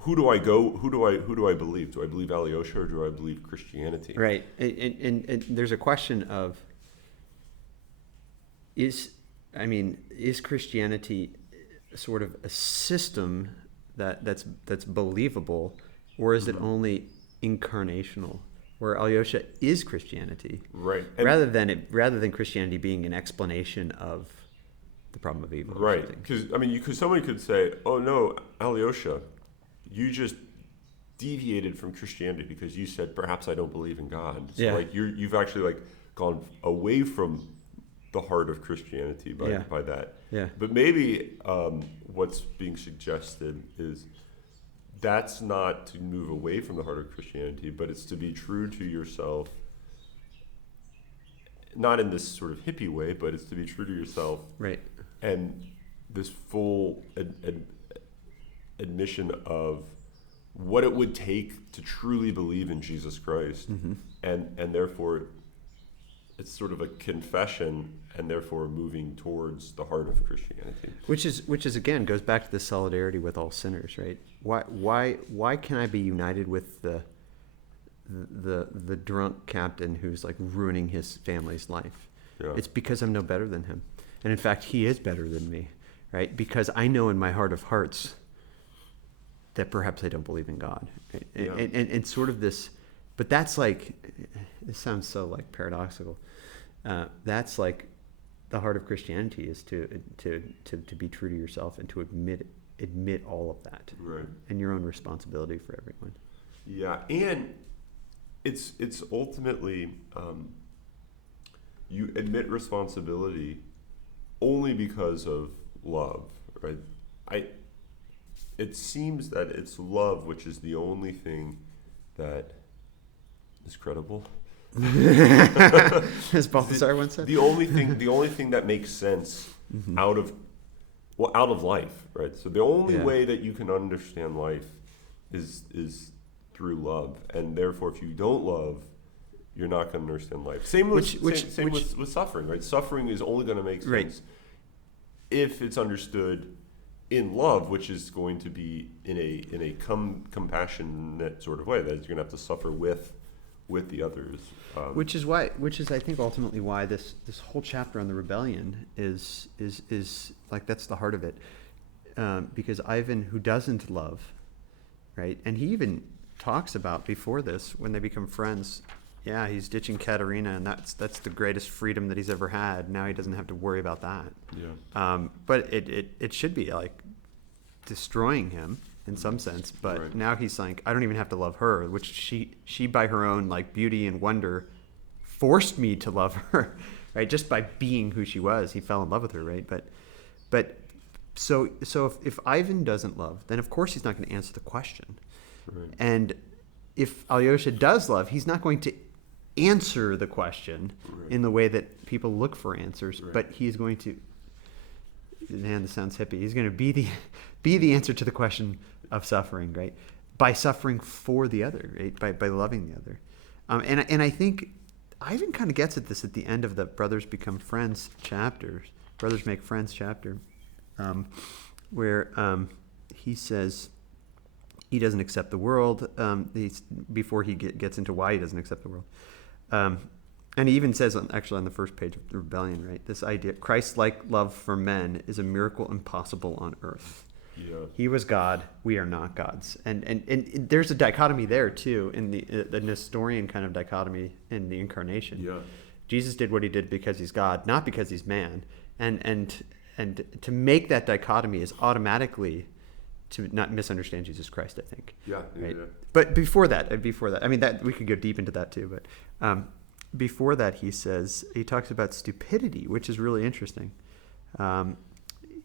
who do I believe? Do I believe Alyosha or do I believe Christianity? Right, and there's a question of is Christianity sort of a system that's believable, or is it only incarnational, where Alyosha is Christianity, right? Rather than Christianity being an explanation of the problem of evil, right? Because someone could say, "Oh no, Alyosha, you just deviated from Christianity because you said perhaps I don't believe in God." So you've actually gone away from the heart of Christianity by that. Yeah. But maybe what's being suggested is that's not to move away from the heart of Christianity, but it's to be true to yourself, not in this sort of hippie way, but it's to be true to yourself. Right. And this full admission of what it would take to truly believe in Jesus Christ, and therefore it's sort of a confession, and therefore moving towards the heart of Christianity. Which is again goes back to the solidarity with all sinners, right? Why can I be united with the drunk captain who's ruining his family's life? Yeah. It's because I'm no better than him, and in fact, he is better than me, right? Because I know in my heart of hearts that perhaps I don't believe in God, right? Yeah. And sort of this, but that's it sounds so paradoxical. That's the heart of Christianity is to be true to yourself and to admit all of that, right, and your own responsibility for everyone. Yeah, and it's ultimately you admit responsibility only because of love, right? It seems that it's love which is the only thing that is credible. As Balthasar once said, the only thing that makes sense out of life, right? So the only way that you can understand life is through love, and therefore, if you don't love, you're not going to understand life. Same with suffering, right? Suffering is only going to make sense if it's understood in love, which is going to be in a compassionate sort of way, that you're going to have to suffer with the others. Which is I think ultimately why this whole chapter on the rebellion is like, that's the heart of it, because Ivan, who doesn't love, right, and he even talks about before this, when they become friends, he's ditching Katerina, and that's the greatest freedom that he's ever had. Now he doesn't have to worry about that. But it should be like destroying him in some sense. But now he's like, I don't even have to love her, which she by her own like beauty and wonder forced me to love her, right? Just by being who she was, he fell in love with her, right? But so if Ivan doesn't love, then of course he's not going to answer the question. Right. And if Alyosha does love, he's not going to answer the question in the way that people look for answers, but he's going to, man, this sounds hippie, he's going to be the answer to the question of suffering, right? By suffering for the other, right? By loving the other. And I think Ivan kind of gets at this at the end of the Brothers Become Friends chapter, Brothers Make Friends chapter, where he says, he doesn't accept the world, before he gets into why he doesn't accept the world. And he even says, actually on the first page of the Rebellion, right, this idea, Christ-like love for men is a miracle impossible on earth. Yeah. He was God, we are not gods. And there's a dichotomy there, too, in the Nestorian kind of dichotomy in the incarnation. Yeah. Jesus did what he did because he's God, not because he's man. And to make that dichotomy is automatically to not misunderstand Jesus Christ, I think. Yeah. Right? Yeah. But before that, I mean, that we could go deep into that too. But before that, he talks about stupidity, which is really interesting.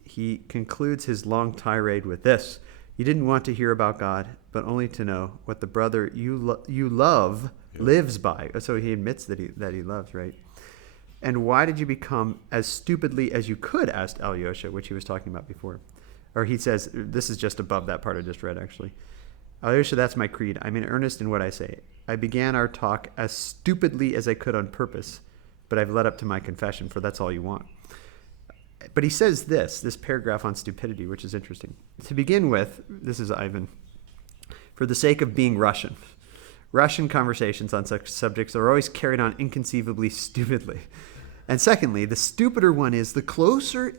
He concludes his long tirade with this: "You didn't want to hear about God, but only to know what the brother you love lives by." So he admits that he loves, right? "And why did you become as stupidly as you could?" asked Alyosha, which he was talking about before. Or he says, this is just above that part I just read, actually. "Alyosha, that's my creed. I'm in earnest in what I say. I began our talk as stupidly as I could on purpose, but I've led up to my confession, for that's all you want." But he says this paragraph on stupidity, which is interesting. To begin with, this is Ivan, "for the sake of being Russian. Russian conversations on such subjects are always carried on inconceivably stupidly. And secondly, the stupider one is, the closer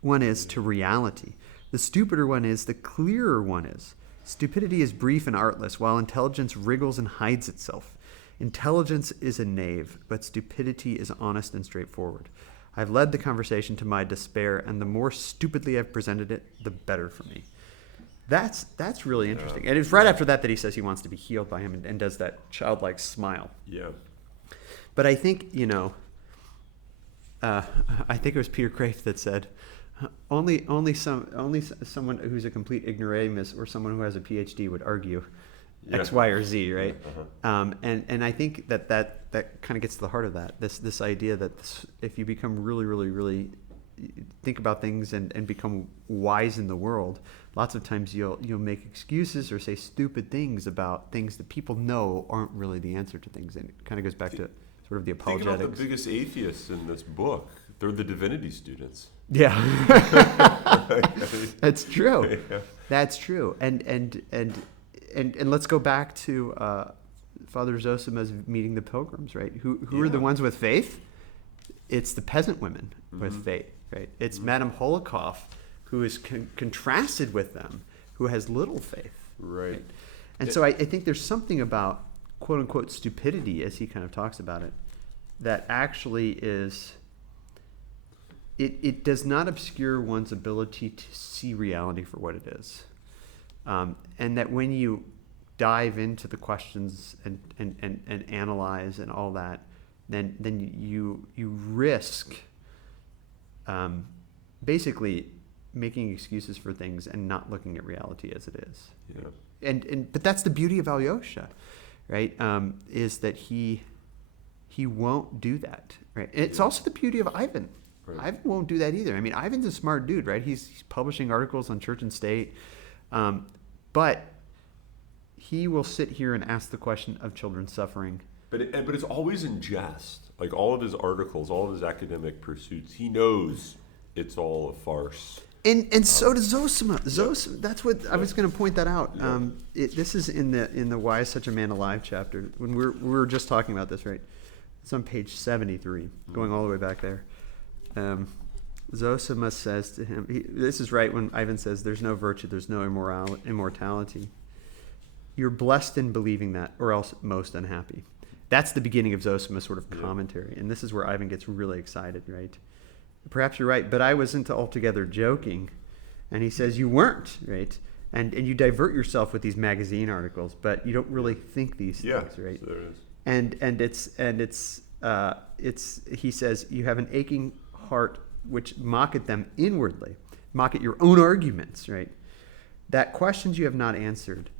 one is to reality. The stupider one is, the clearer one is. Stupidity is brief and artless, while intelligence wriggles and hides itself. Intelligence is a knave, but stupidity is honest and straightforward. I've led the conversation to my despair, and the more stupidly I've presented it, the better for me." That's really interesting. And it's right after that he says he wants to be healed by him and does that childlike smile. Yeah. But I think, I think it was Peter Grafe that said, only someone who's a complete ignoramus or someone who has a PhD would argue X, Y, or Z, right? And I think that kind of gets to the heart of that. This idea that if you become really, really, really think about things and become wise in the world, lots of times you'll make excuses or say stupid things about things that people know aren't really the answer to things. And it kind of goes back to sort of the apologetics. Think about the biggest atheists in this book. They're the divinity students. Yeah. That's true. Yeah. That's true. And let's go back to Father Zosima's meeting the pilgrims, right? Who are the ones with faith? It's the peasant women with faith, right? It's Madame Holocaust who is contrasted with them, who has little faith. Right? And so I think there's something about quote unquote stupidity, as he kind of talks about it, that actually is, it does not obscure one's ability to see reality for what it is. And that when you dive into the questions and analyze and all that, then you risk basically making excuses for things and not looking at reality as it is. Yeah. But that's the beauty of Alyosha, right? Is that he won't do that, right? And it's also the beauty of Ivan. Right. Ivan won't do that either. I mean, Ivan's a smart dude, right? He's publishing articles on Church and State, but he will sit here and ask the question of children's suffering. but it's always in jest. Like all of his articles, all of his academic pursuits, he knows it's all a farce. And so does Zosima. Zosima. That's what I was going to point that out. Yeah. This is in the Why Is Such a Man Alive chapter. When we were just talking about this, right? It's on page 73, going all the way back there. Zosima says to him, this is right when Ivan says, "There's no virtue, there's no immortality. You're blessed in believing that, or else most unhappy." That's the beginning of Zosima's sort of commentary, and this is where Ivan gets really excited, right? Perhaps you're right, but I wasn't altogether joking. And he says, you weren't, right? And you divert yourself with these magazine articles, but you don't really think these things, right? So there is. It's he says, you have an aching heart which mock at them inwardly, mock at your own arguments, right? That questions you have not answered,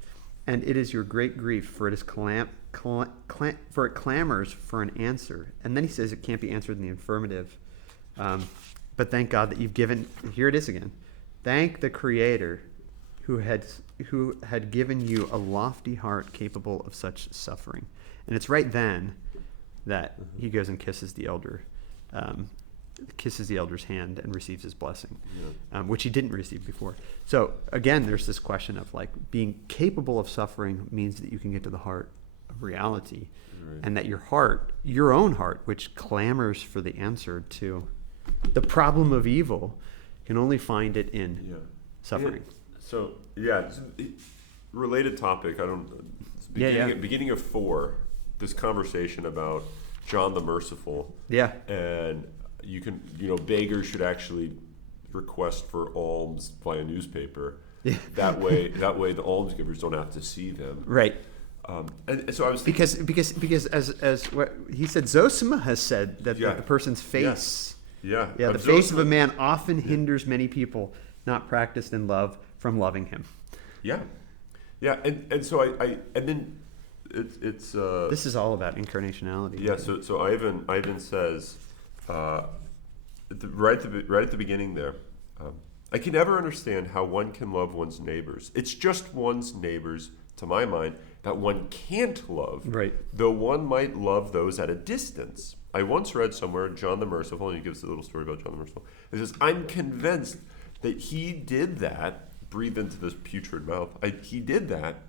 and it is your great grief, for it is for it clamors for an answer. And then he says it can't be answered in the affirmative. But thank God that you've given. Here it is again. Thank the Creator, who had given you a lofty heart capable of such suffering. And it's right then that he goes and kisses the elder's hand and receives his blessing, which he didn't receive before. So again, there's this question of like being capable of suffering means that you can get to the heart of reality, and that your own heart, which clamors for the answer to the problem of evil, can only find it in suffering. It's a related topic. Beginning of 4, this conversation about John the Merciful. Yeah. And beggars should actually request for alms via newspaper. Yeah. That way the almsgivers don't have to see them. Right. And so I was thinking, because as what he said, Zosima has said that the person's face. The face of a man often hinders many people not practiced in love from loving him. And so I then it's this is all about incarnationality. So Ivan says right at the beginning there, I can never understand how one can love one's neighbors. It's just one's neighbors, to my mind, that one can't love, right? Though one might love those at a distance. I once read somewhere, John the Merciful, and he gives a little story about John the Merciful. It says, I'm convinced that he did that, breathed into this putrid mouth, he did that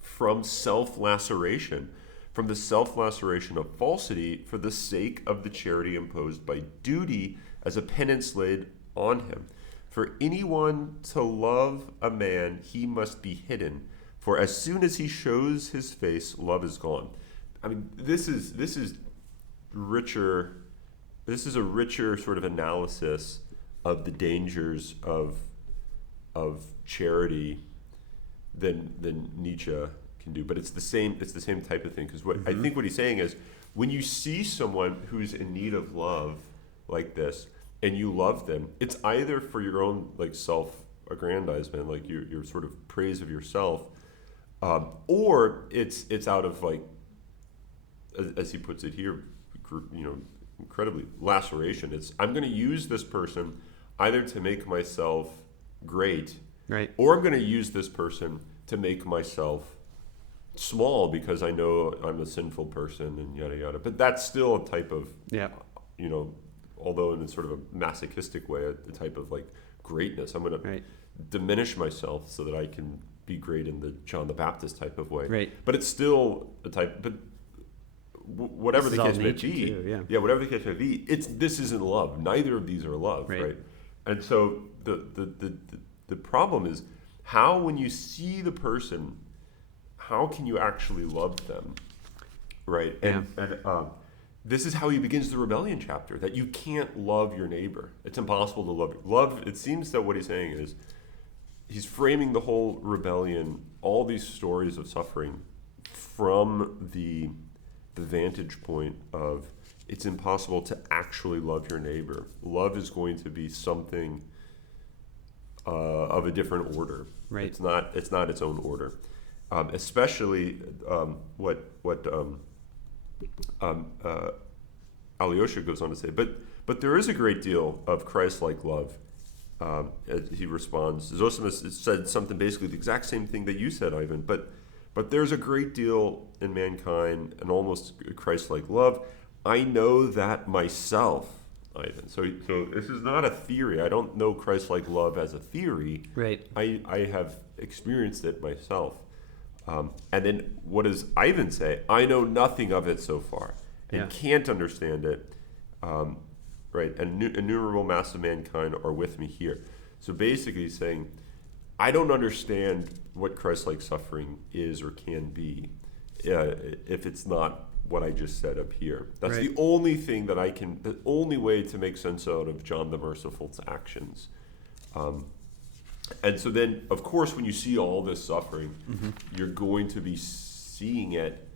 from self-laceration, from the self-laceration of falsity for the sake of the charity imposed by duty as a penance laid on him. For anyone to love a man, he must be hidden. For as soon as he shows his face, love is gone. I mean, this is richer. This is a richer sort of analysis of the dangers of charity than Nietzsche can do. But it's the same type of thing, because I think what he's saying is, when you see someone who's in need of love like this and you love them, it's either for your own like self-aggrandizement, like your sort of praise of yourself, or it's out of like, as he puts it here, incredibly laceration. It's, I'm going to use this person either to make myself great, right, or I'm going to use this person to make myself small because I know I'm a sinful person and yada yada. But that's still a type of although in a sort of a masochistic way, a type of like greatness. I'm going to diminish myself so that I can be great in the John the Baptist type of way. Right. But it's still a type. But whatever the case may be, whatever the case may be, this isn't love. Neither of these are love, right? And so the problem is, how, when you see the person, how can you actually love them, right? And this is how he begins the rebellion chapter, that you can't love your neighbor. It's impossible to love. It seems that what he's saying is, he's framing the whole rebellion, all these stories of suffering, from the vantage point of, it's impossible to actually love your neighbor. Love is going to be something of a different order. Right. It's not its own order. Especially what Alyosha goes on to say. But there is a great deal of Christ-like love. He responds. Zosimus said something basically the exact same thing that you said, Ivan. But But there's a great deal in mankind, an almost Christ-like love. I know that myself, Ivan. So this is not a theory. I don't know Christ-like love as a theory. Right. I have experienced it myself. And then what does Ivan say? I know nothing of it so far and can't understand it. Right. And innumerable mass of mankind are with me here. So basically he's saying, I don't understand what Christ-like suffering is or can be if it's not what I just said up here. That's the only thing that the only way to make sense out of John the Merciful's actions. And so then, of course, when you see all this suffering, you're going to be seeing it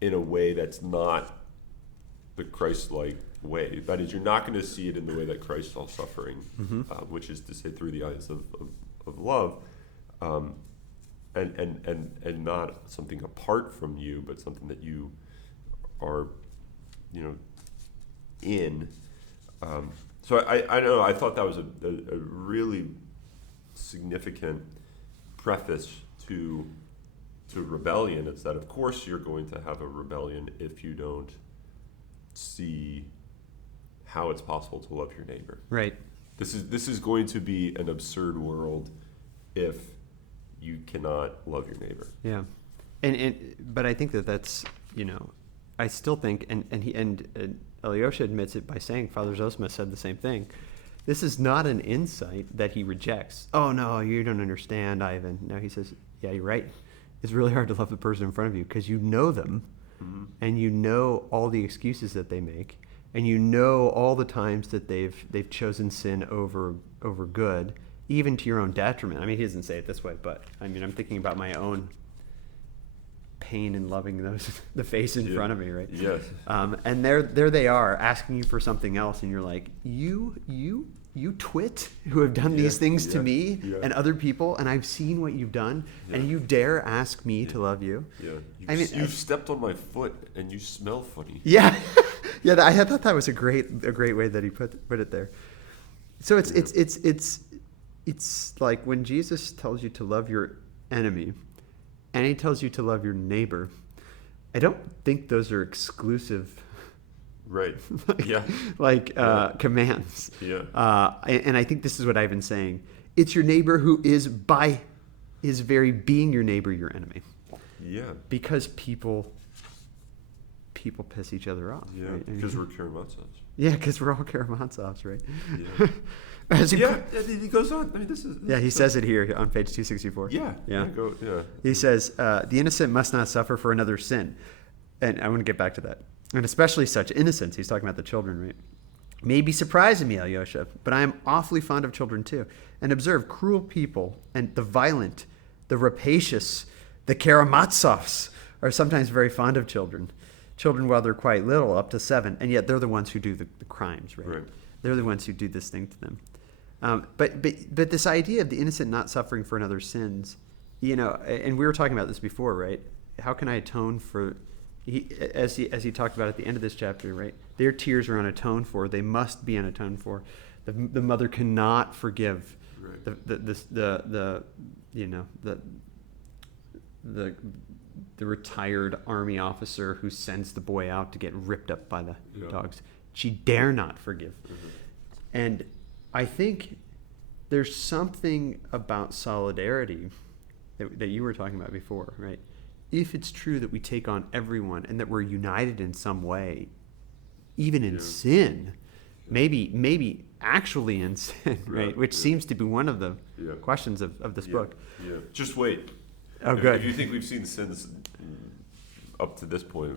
in a way that's not the Christ-like way. That is, you're not going to see it in the way that Christ saw suffering, which is to say through the eyes of love, and not something apart from you, but something that you are, in. So I don't know. I thought that was a really significant preface to rebellion. It's that, of course, you're going to have a rebellion if you don't see how it's possible to love your neighbor. Right. This is going to be an absurd world if you cannot love your neighbor. Yeah, but I think that's I still think and Alyosha admits it by saying Father Zosima said the same thing. This is not an insight that he rejects. Oh no, you don't understand, Ivan. No, he says, yeah, you're right. It's really hard to love the person in front of you because you know them, and you know all the excuses that they make, and you know all the times that they've chosen sin over good, even to your own detriment. I mean, he doesn't say it this way, but I mean, I'm thinking about my own pain in loving the face in front of me, right? Yes. And there they are asking you for something else, and you're like, you twit who have done these things to me and other people, and I've seen what you've done, and you dare ask me to love you? Yeah. You've stepped on my foot, and you smell funny. Yeah. Yeah. I thought that was a great way that he put it there. So it's like when Jesus tells you to love your enemy, and he tells you to love your neighbor, I don't think those are exclusive, right? commands. Yeah. And I think this is what Ivan's saying. It's your neighbor who is by his very being your neighbor, your enemy. Yeah. Because people piss each other off. Yeah. Right? Because we're Karamazovs. Yeah, because we're all Karamazovs, right? Yeah. He goes on. I mean, this is he says it here on page 264. Yeah. He says, the innocent must not suffer for another sin. And I want to get back to that. And especially such innocence. He's talking about the children, right? May be surprising me, Alyosha, but I am awfully fond of children too. And observe cruel people and the violent, the rapacious, the Karamazovs are sometimes very fond of children. Children while they're quite little, up to 7, and yet they're the ones who do the crimes, right? They're the ones who do this thing to them. But this idea of the innocent not suffering for another's sins, and we were talking about this before, right? How can I atone for? As he talked about at the end of this chapter, right? Their tears are unatoned for; they must be unatoned for. The mother cannot forgive the retired army officer who sends the boy out to get ripped up by the dogs. She dare not forgive. And I think there's something about solidarity that you were talking about before, right? If it's true that we take on everyone and that we're united in some way, even in sin, maybe actually in sin, right? Which seems to be one of the questions of this book. Yeah. Just wait. Oh, good. If you think we've seen sins up to this point,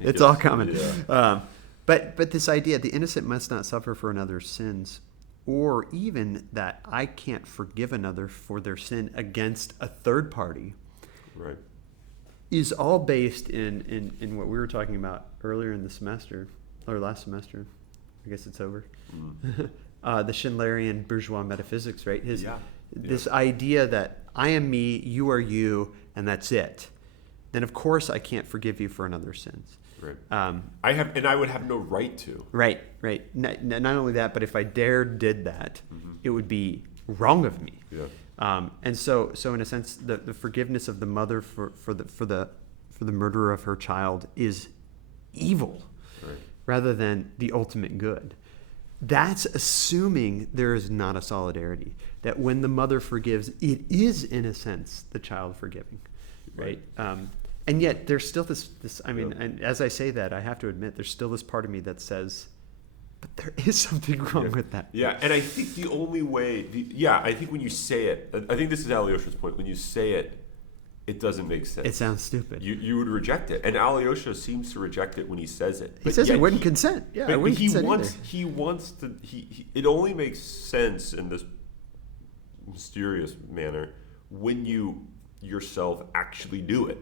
it's all coming. Yeah. But this idea, the innocent must not suffer for another's sins, or even that I can't forgive another for their sin against a third party, right, is all based in what we were talking about earlier in the semester, or last semester. I guess it's over. The Schindlerian bourgeois metaphysics, right? This idea that I am me, you are you, and that's it. Then of course I can't forgive you for another's sins. Right. I would have no right to. Right. Not only that, but if I did that, it would be wrong of me. Yeah. And so in a sense, the forgiveness of the mother for the murder of her child is evil, Right. rather than the ultimate good. That's assuming there is not a solidarity. That when the mother forgives, it is in a sense the child forgiving, right? And yet there's still this. I mean, and as I say that, I have to admit there's still this part of me that says, but there is something wrong with that. Yeah, and I think the only way, I think when you say it, I think this is Alyosha's point. When you say it, it doesn't make sense. It sounds stupid. You would reject it, and Alyosha seems to reject it when he says it. He says he wouldn't consent. Yeah, I wouldn't consent either. He wants to. It only makes sense in this mysterious manner when you yourself actually do it.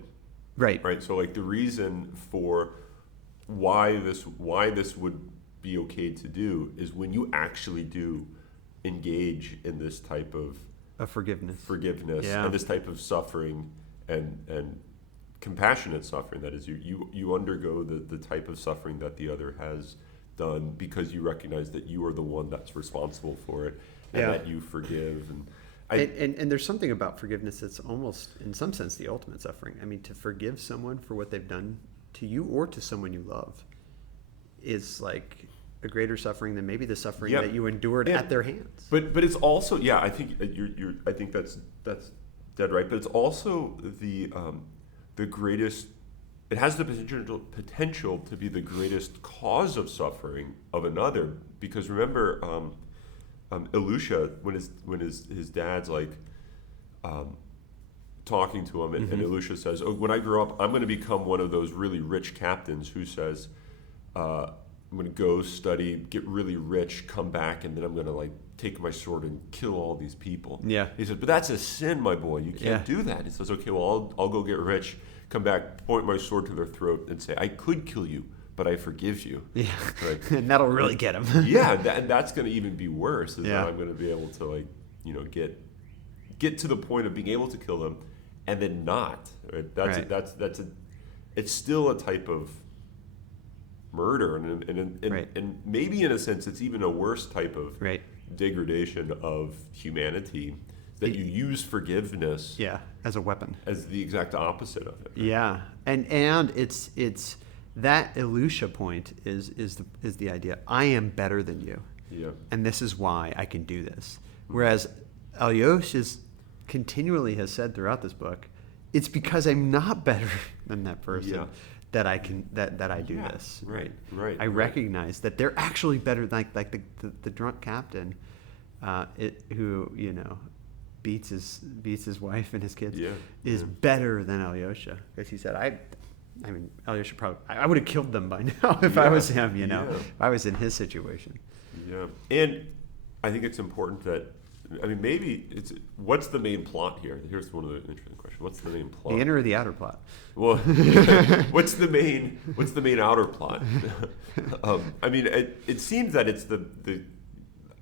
Right. Right. So like the reason for why this would be okay to do is when you actually do engage in this type of forgiveness and this type of suffering and compassionate suffering. That is, you undergo the type of suffering that the other has done because you recognize that you are the one that's responsible for it, and that you forgive. And there's something about forgiveness that's almost, in some sense, the ultimate suffering. I mean, to forgive someone for what they've done to you or to someone you love is like a greater suffering than maybe the suffering that you endured at their hands. But it's also, I think I think that's dead right. But it's also the greatest. It has the potential to be the greatest cause of suffering of another. Because remember, Alyosha, when his dad's like talking to him, and Alyosha says, "Oh, when I grow up, I'm going to become one of those really rich captains who says." I'm going to go study, get really rich, come back, and then I'm going to like take my sword and kill all these people. Yeah. He says, but that's a sin, my boy. You can't do that. He says, okay, well, I'll go get rich, come back, point my sword to their throat, and say, I could kill you, but I forgive you. Yeah. Right? And that'll really get him. And that's going to even be worse. Is that I'm going to be able to get to the point of being able to kill them, and then not. Right? It's still a type of murder, and maybe in a sense it's even a worse type of degradation of humanity, that you use forgiveness as a weapon, as the exact opposite of it. Right? And it's that Alyosha point is the idea, I am better than you, and this is why I can do this. Whereas Alyosha continually has said throughout this book, it's because I'm not better than that person that I can that I do this. Right. I recognize that they're actually better. Like the drunk captain, who beats his wife and his kids, is better than Alyosha, because he said I mean Alyosha probably I would have killed them by now if I was him. If I was in his situation. Yeah, and I think it's important that. I mean, maybe what's the main plot here? Here's one of the interesting questions. What's the main plot? The inner or the outer plot? Well, what's the main outer plot? I mean, it seems that it's the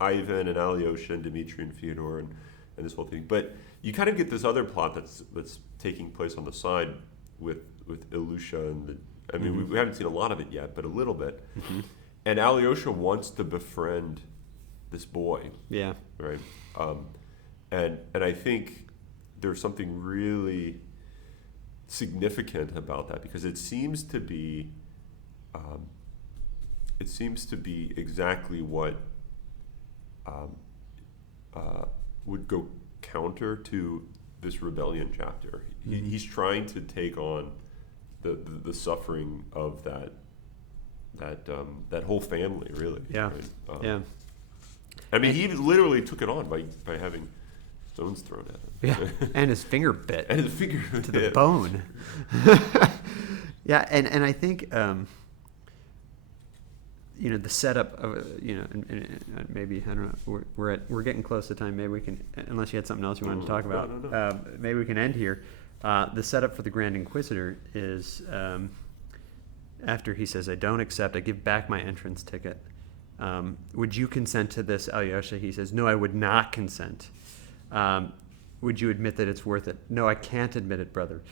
Ivan and Alyosha and Dmitri and Fyodor and this whole thing. But you kind of get this other plot that's taking place on the side with Alyosha and I mean, we haven't seen a lot of it yet, but a little bit. Mm-hmm. And Alyosha wants to befriend this boy. Yeah. Right. And I think there's something really significant about that, because it seems to be exactly what would go counter to this rebellion chapter. He's trying to take on the suffering of that whole family, really. Yeah. Right? I mean, he literally took it on by having stones thrown at him. Yeah, and his finger bit. And his finger to the bone. Yeah, and I think the setup of and maybe I don't know. We're getting close to time. Maybe we can, unless you had something else you wanted to talk about. No. Maybe we can end here. The setup for the Grand Inquisitor is after he says, "I don't accept. I give back my entrance ticket. Would you consent to this, Alyosha?" He says, "No, I would not consent." Would you admit that it's worth it? "No, I can't admit it, brother."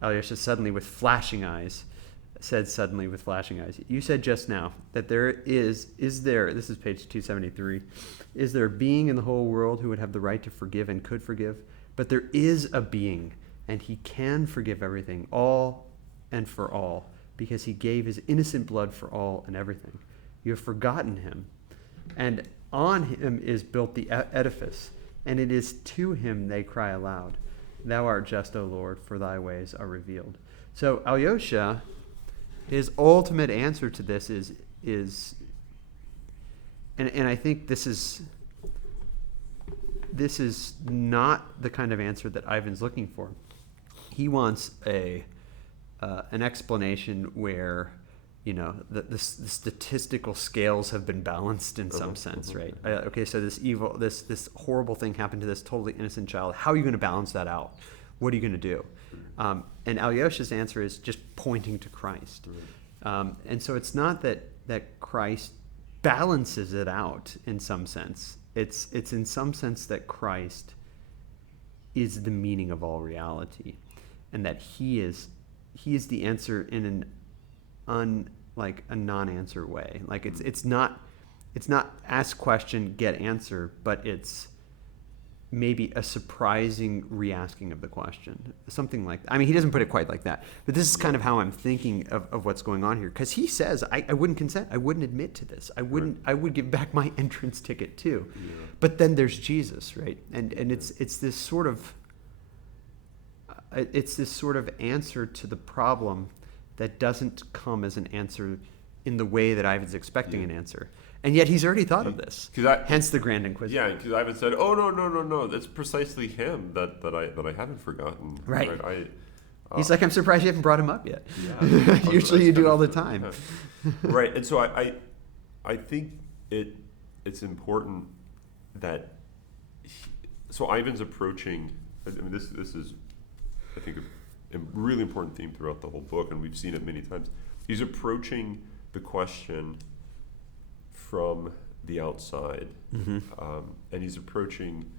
Alyosha suddenly, with flashing eyes, said suddenly with flashing eyes, "You said just now that there is there, this is page 273, is there a being in the whole world who would have the right to forgive and could forgive? But there is a being, and he can forgive everything, all and for all, because he gave his innocent blood for all and everything. You have forgotten him, and on him is built the edifice, and it is to him they cry aloud, 'Thou art just, O Lord, for thy ways are revealed.'" So Alyosha, his ultimate answer to this is and I think this is not the kind of answer that Ivan's looking for. He wants an explanation where, the statistical scales have been balanced in some sense, right? Okay, so this horrible thing happened to this totally innocent child. How are you going to balance that out? What are you going to do? And Alyosha's answer is just pointing to Christ. And so it's not that Christ balances it out in some sense. It's in some sense that Christ is the meaning of all reality, and that he is the answer in a non-answer way. Like it's not ask question, get answer, but it's maybe a surprising re-asking of the question, something like that. I mean, he doesn't put it quite like that, but this is kind of how I'm thinking of what's going on here, because he says, I wouldn't consent, I wouldn't admit to this, I would give back my entrance ticket too. But then there's Jesus, right? And it's this sort of answer to the problem that doesn't come as an answer in the way that Ivan's expecting an answer. And yet he's already thought of this. Hence the Grand Inquisitor. Yeah, because Ivan said, "Oh no, that's precisely him that I haven't forgotten." Right. He's like, "I'm surprised you haven't brought him up yet." Yeah. Usually you do all the time. Yeah. Right, and so I think it's important that so Ivan's approaching. I mean, this is, I think, a really important theme throughout the whole book, and we've seen it many times. He's approaching the question from the outside, and he's approaching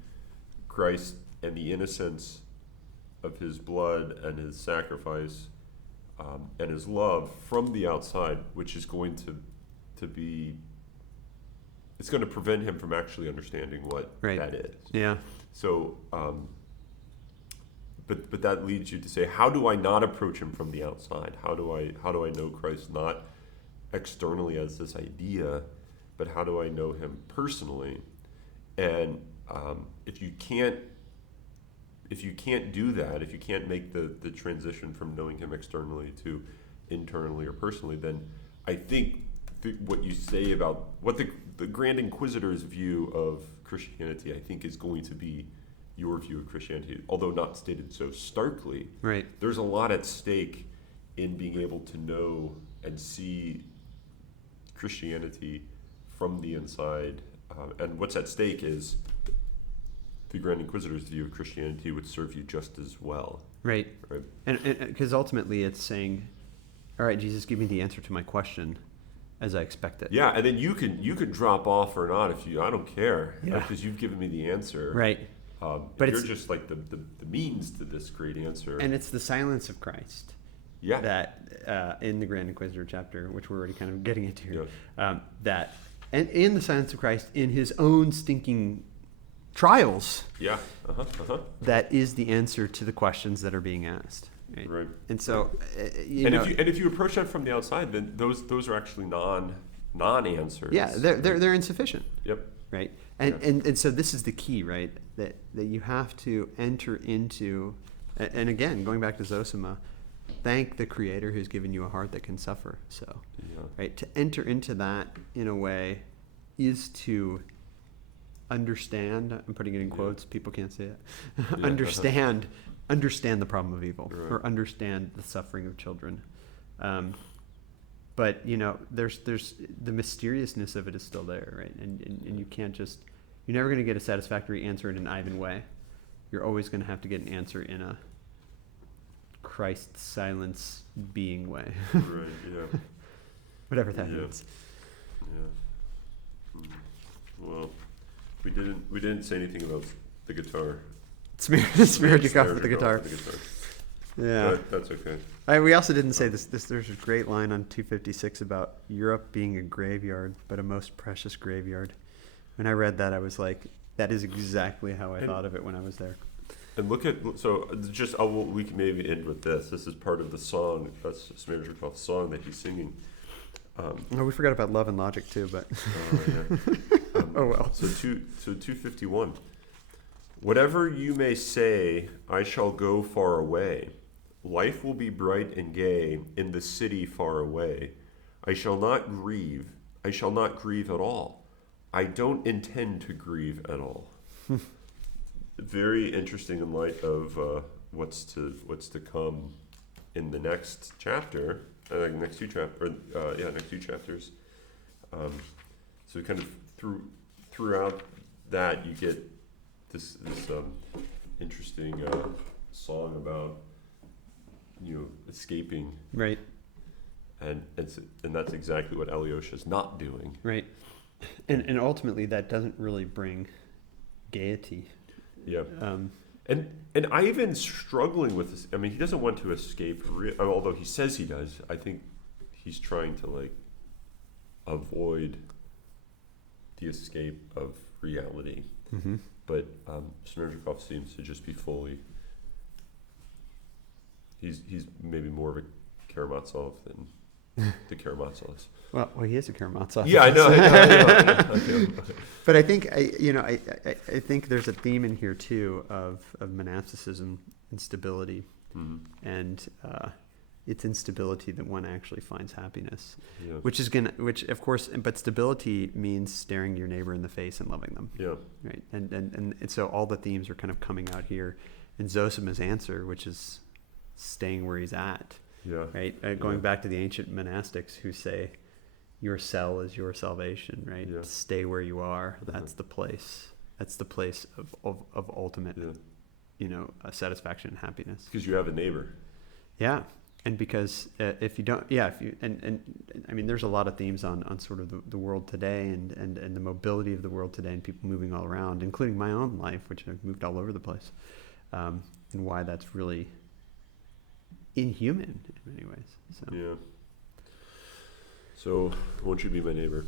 Christ and the innocence of his blood and his sacrifice and his love from the outside, which is going to be, it's going to prevent him from actually understanding what that is. Yeah. So, but that leads you to say, how do I not approach him from the outside? How do I know Christ not externally as this idea, but how do I know him personally? And if you can't do that, if you can't make the transition from knowing him externally to internally or personally, then I think what you say about what the Grand Inquisitor's view of Christianity, I think, is going to be your view of Christianity, although not stated so starkly. Right. There's a lot at stake in being able to know and see Christianity from the inside, and what's at stake is the Grand Inquisitor's view of Christianity would serve you just as well. Right. And because ultimately it's saying, all right, Jesus, give me the answer to my question as I expect it. Yeah, and then you can drop off or not I don't care. Yeah. Because you've given me the answer. Right. But you're just like the means to this great answer. And it's the silence of Christ. Yeah. That in the Grand Inquisitor chapter, which we're already kind of getting into here, yeah. And in the silence of Christ, in his own stinking trials, that is the answer to the questions that are being asked. Right. And so, if you approach that from the outside, then those are actually non-answers. Yeah, they're insufficient. Yep. Right. And so this is the key, right? That you have to enter into, and again, going back to Zosima, thank the Creator who's given you a heart that can suffer. So, right, to enter into that in a way is to understand. I'm putting it in quotes. People can't see it. Understand the problem of evil, or understand the suffering of children. But there's the mysteriousness of it is still there, right? And you can't just, you're never going to get a satisfactory answer in an Ivan way. You're always going to have to get an answer in a Christ silence being way. Right. Yeah. Whatever that means. Yeah. Well, we didn't say anything about the guitar. Smear Smearjikov with the guitar. Yeah. That's okay. We also didn't say this. There's a great line on 256 about Europe being a graveyard, but a most precious graveyard. When I read that, I was like, that is exactly how I thought of it when I was there. And look at, so just, we can maybe end with this. This is part of the song. That's Smerzhkov's song that he's singing. We forgot about Love and Logic too, but Yeah. oh well. So 251. Whatever you may say, I shall go far away. Life will be bright and gay in the city far away. I shall not grieve. I shall not grieve at all. I don't intend to grieve at all. Very interesting in light of what's to come in the next chapter, next two chapters. So kind of throughout that you get this interesting song about escaping, Right. and that's exactly what Alyosha's not doing. Right. And ultimately that doesn't really bring gaiety. Yeah. And Ivan's struggling with this. I mean, he doesn't want to escape, although he says he does. I think he's trying to avoid the escape of reality. Mm-hmm. But Smerzhkov seems to just be fully. He's maybe more of a Karamazov than the Karamazovs. Well, he is a Karamazov. Yeah, I know. But I think I think there's a theme in here too of monasticism and stability, and it's in stability that one actually finds happiness. Yeah. Which of course, but stability means staring your neighbor in the face and loving them. Yeah. Right. And so all the themes are kind of coming out here, in Zosima's answer, which is staying where he's at. Yeah. Right. Going back to the ancient monastics who say, your cell is your salvation, right? Yeah. Stay where you are. That's the place. That's the place of ultimate, satisfaction and happiness. Because you have a neighbor. Yeah, and because if you don't, and I mean, there's a lot of themes on sort of the world today and the mobility of the world today and people moving all around, including my own life, which I've moved all over the place, and why that's really inhuman in many ways. So. Yeah. So, won't you be my neighbor?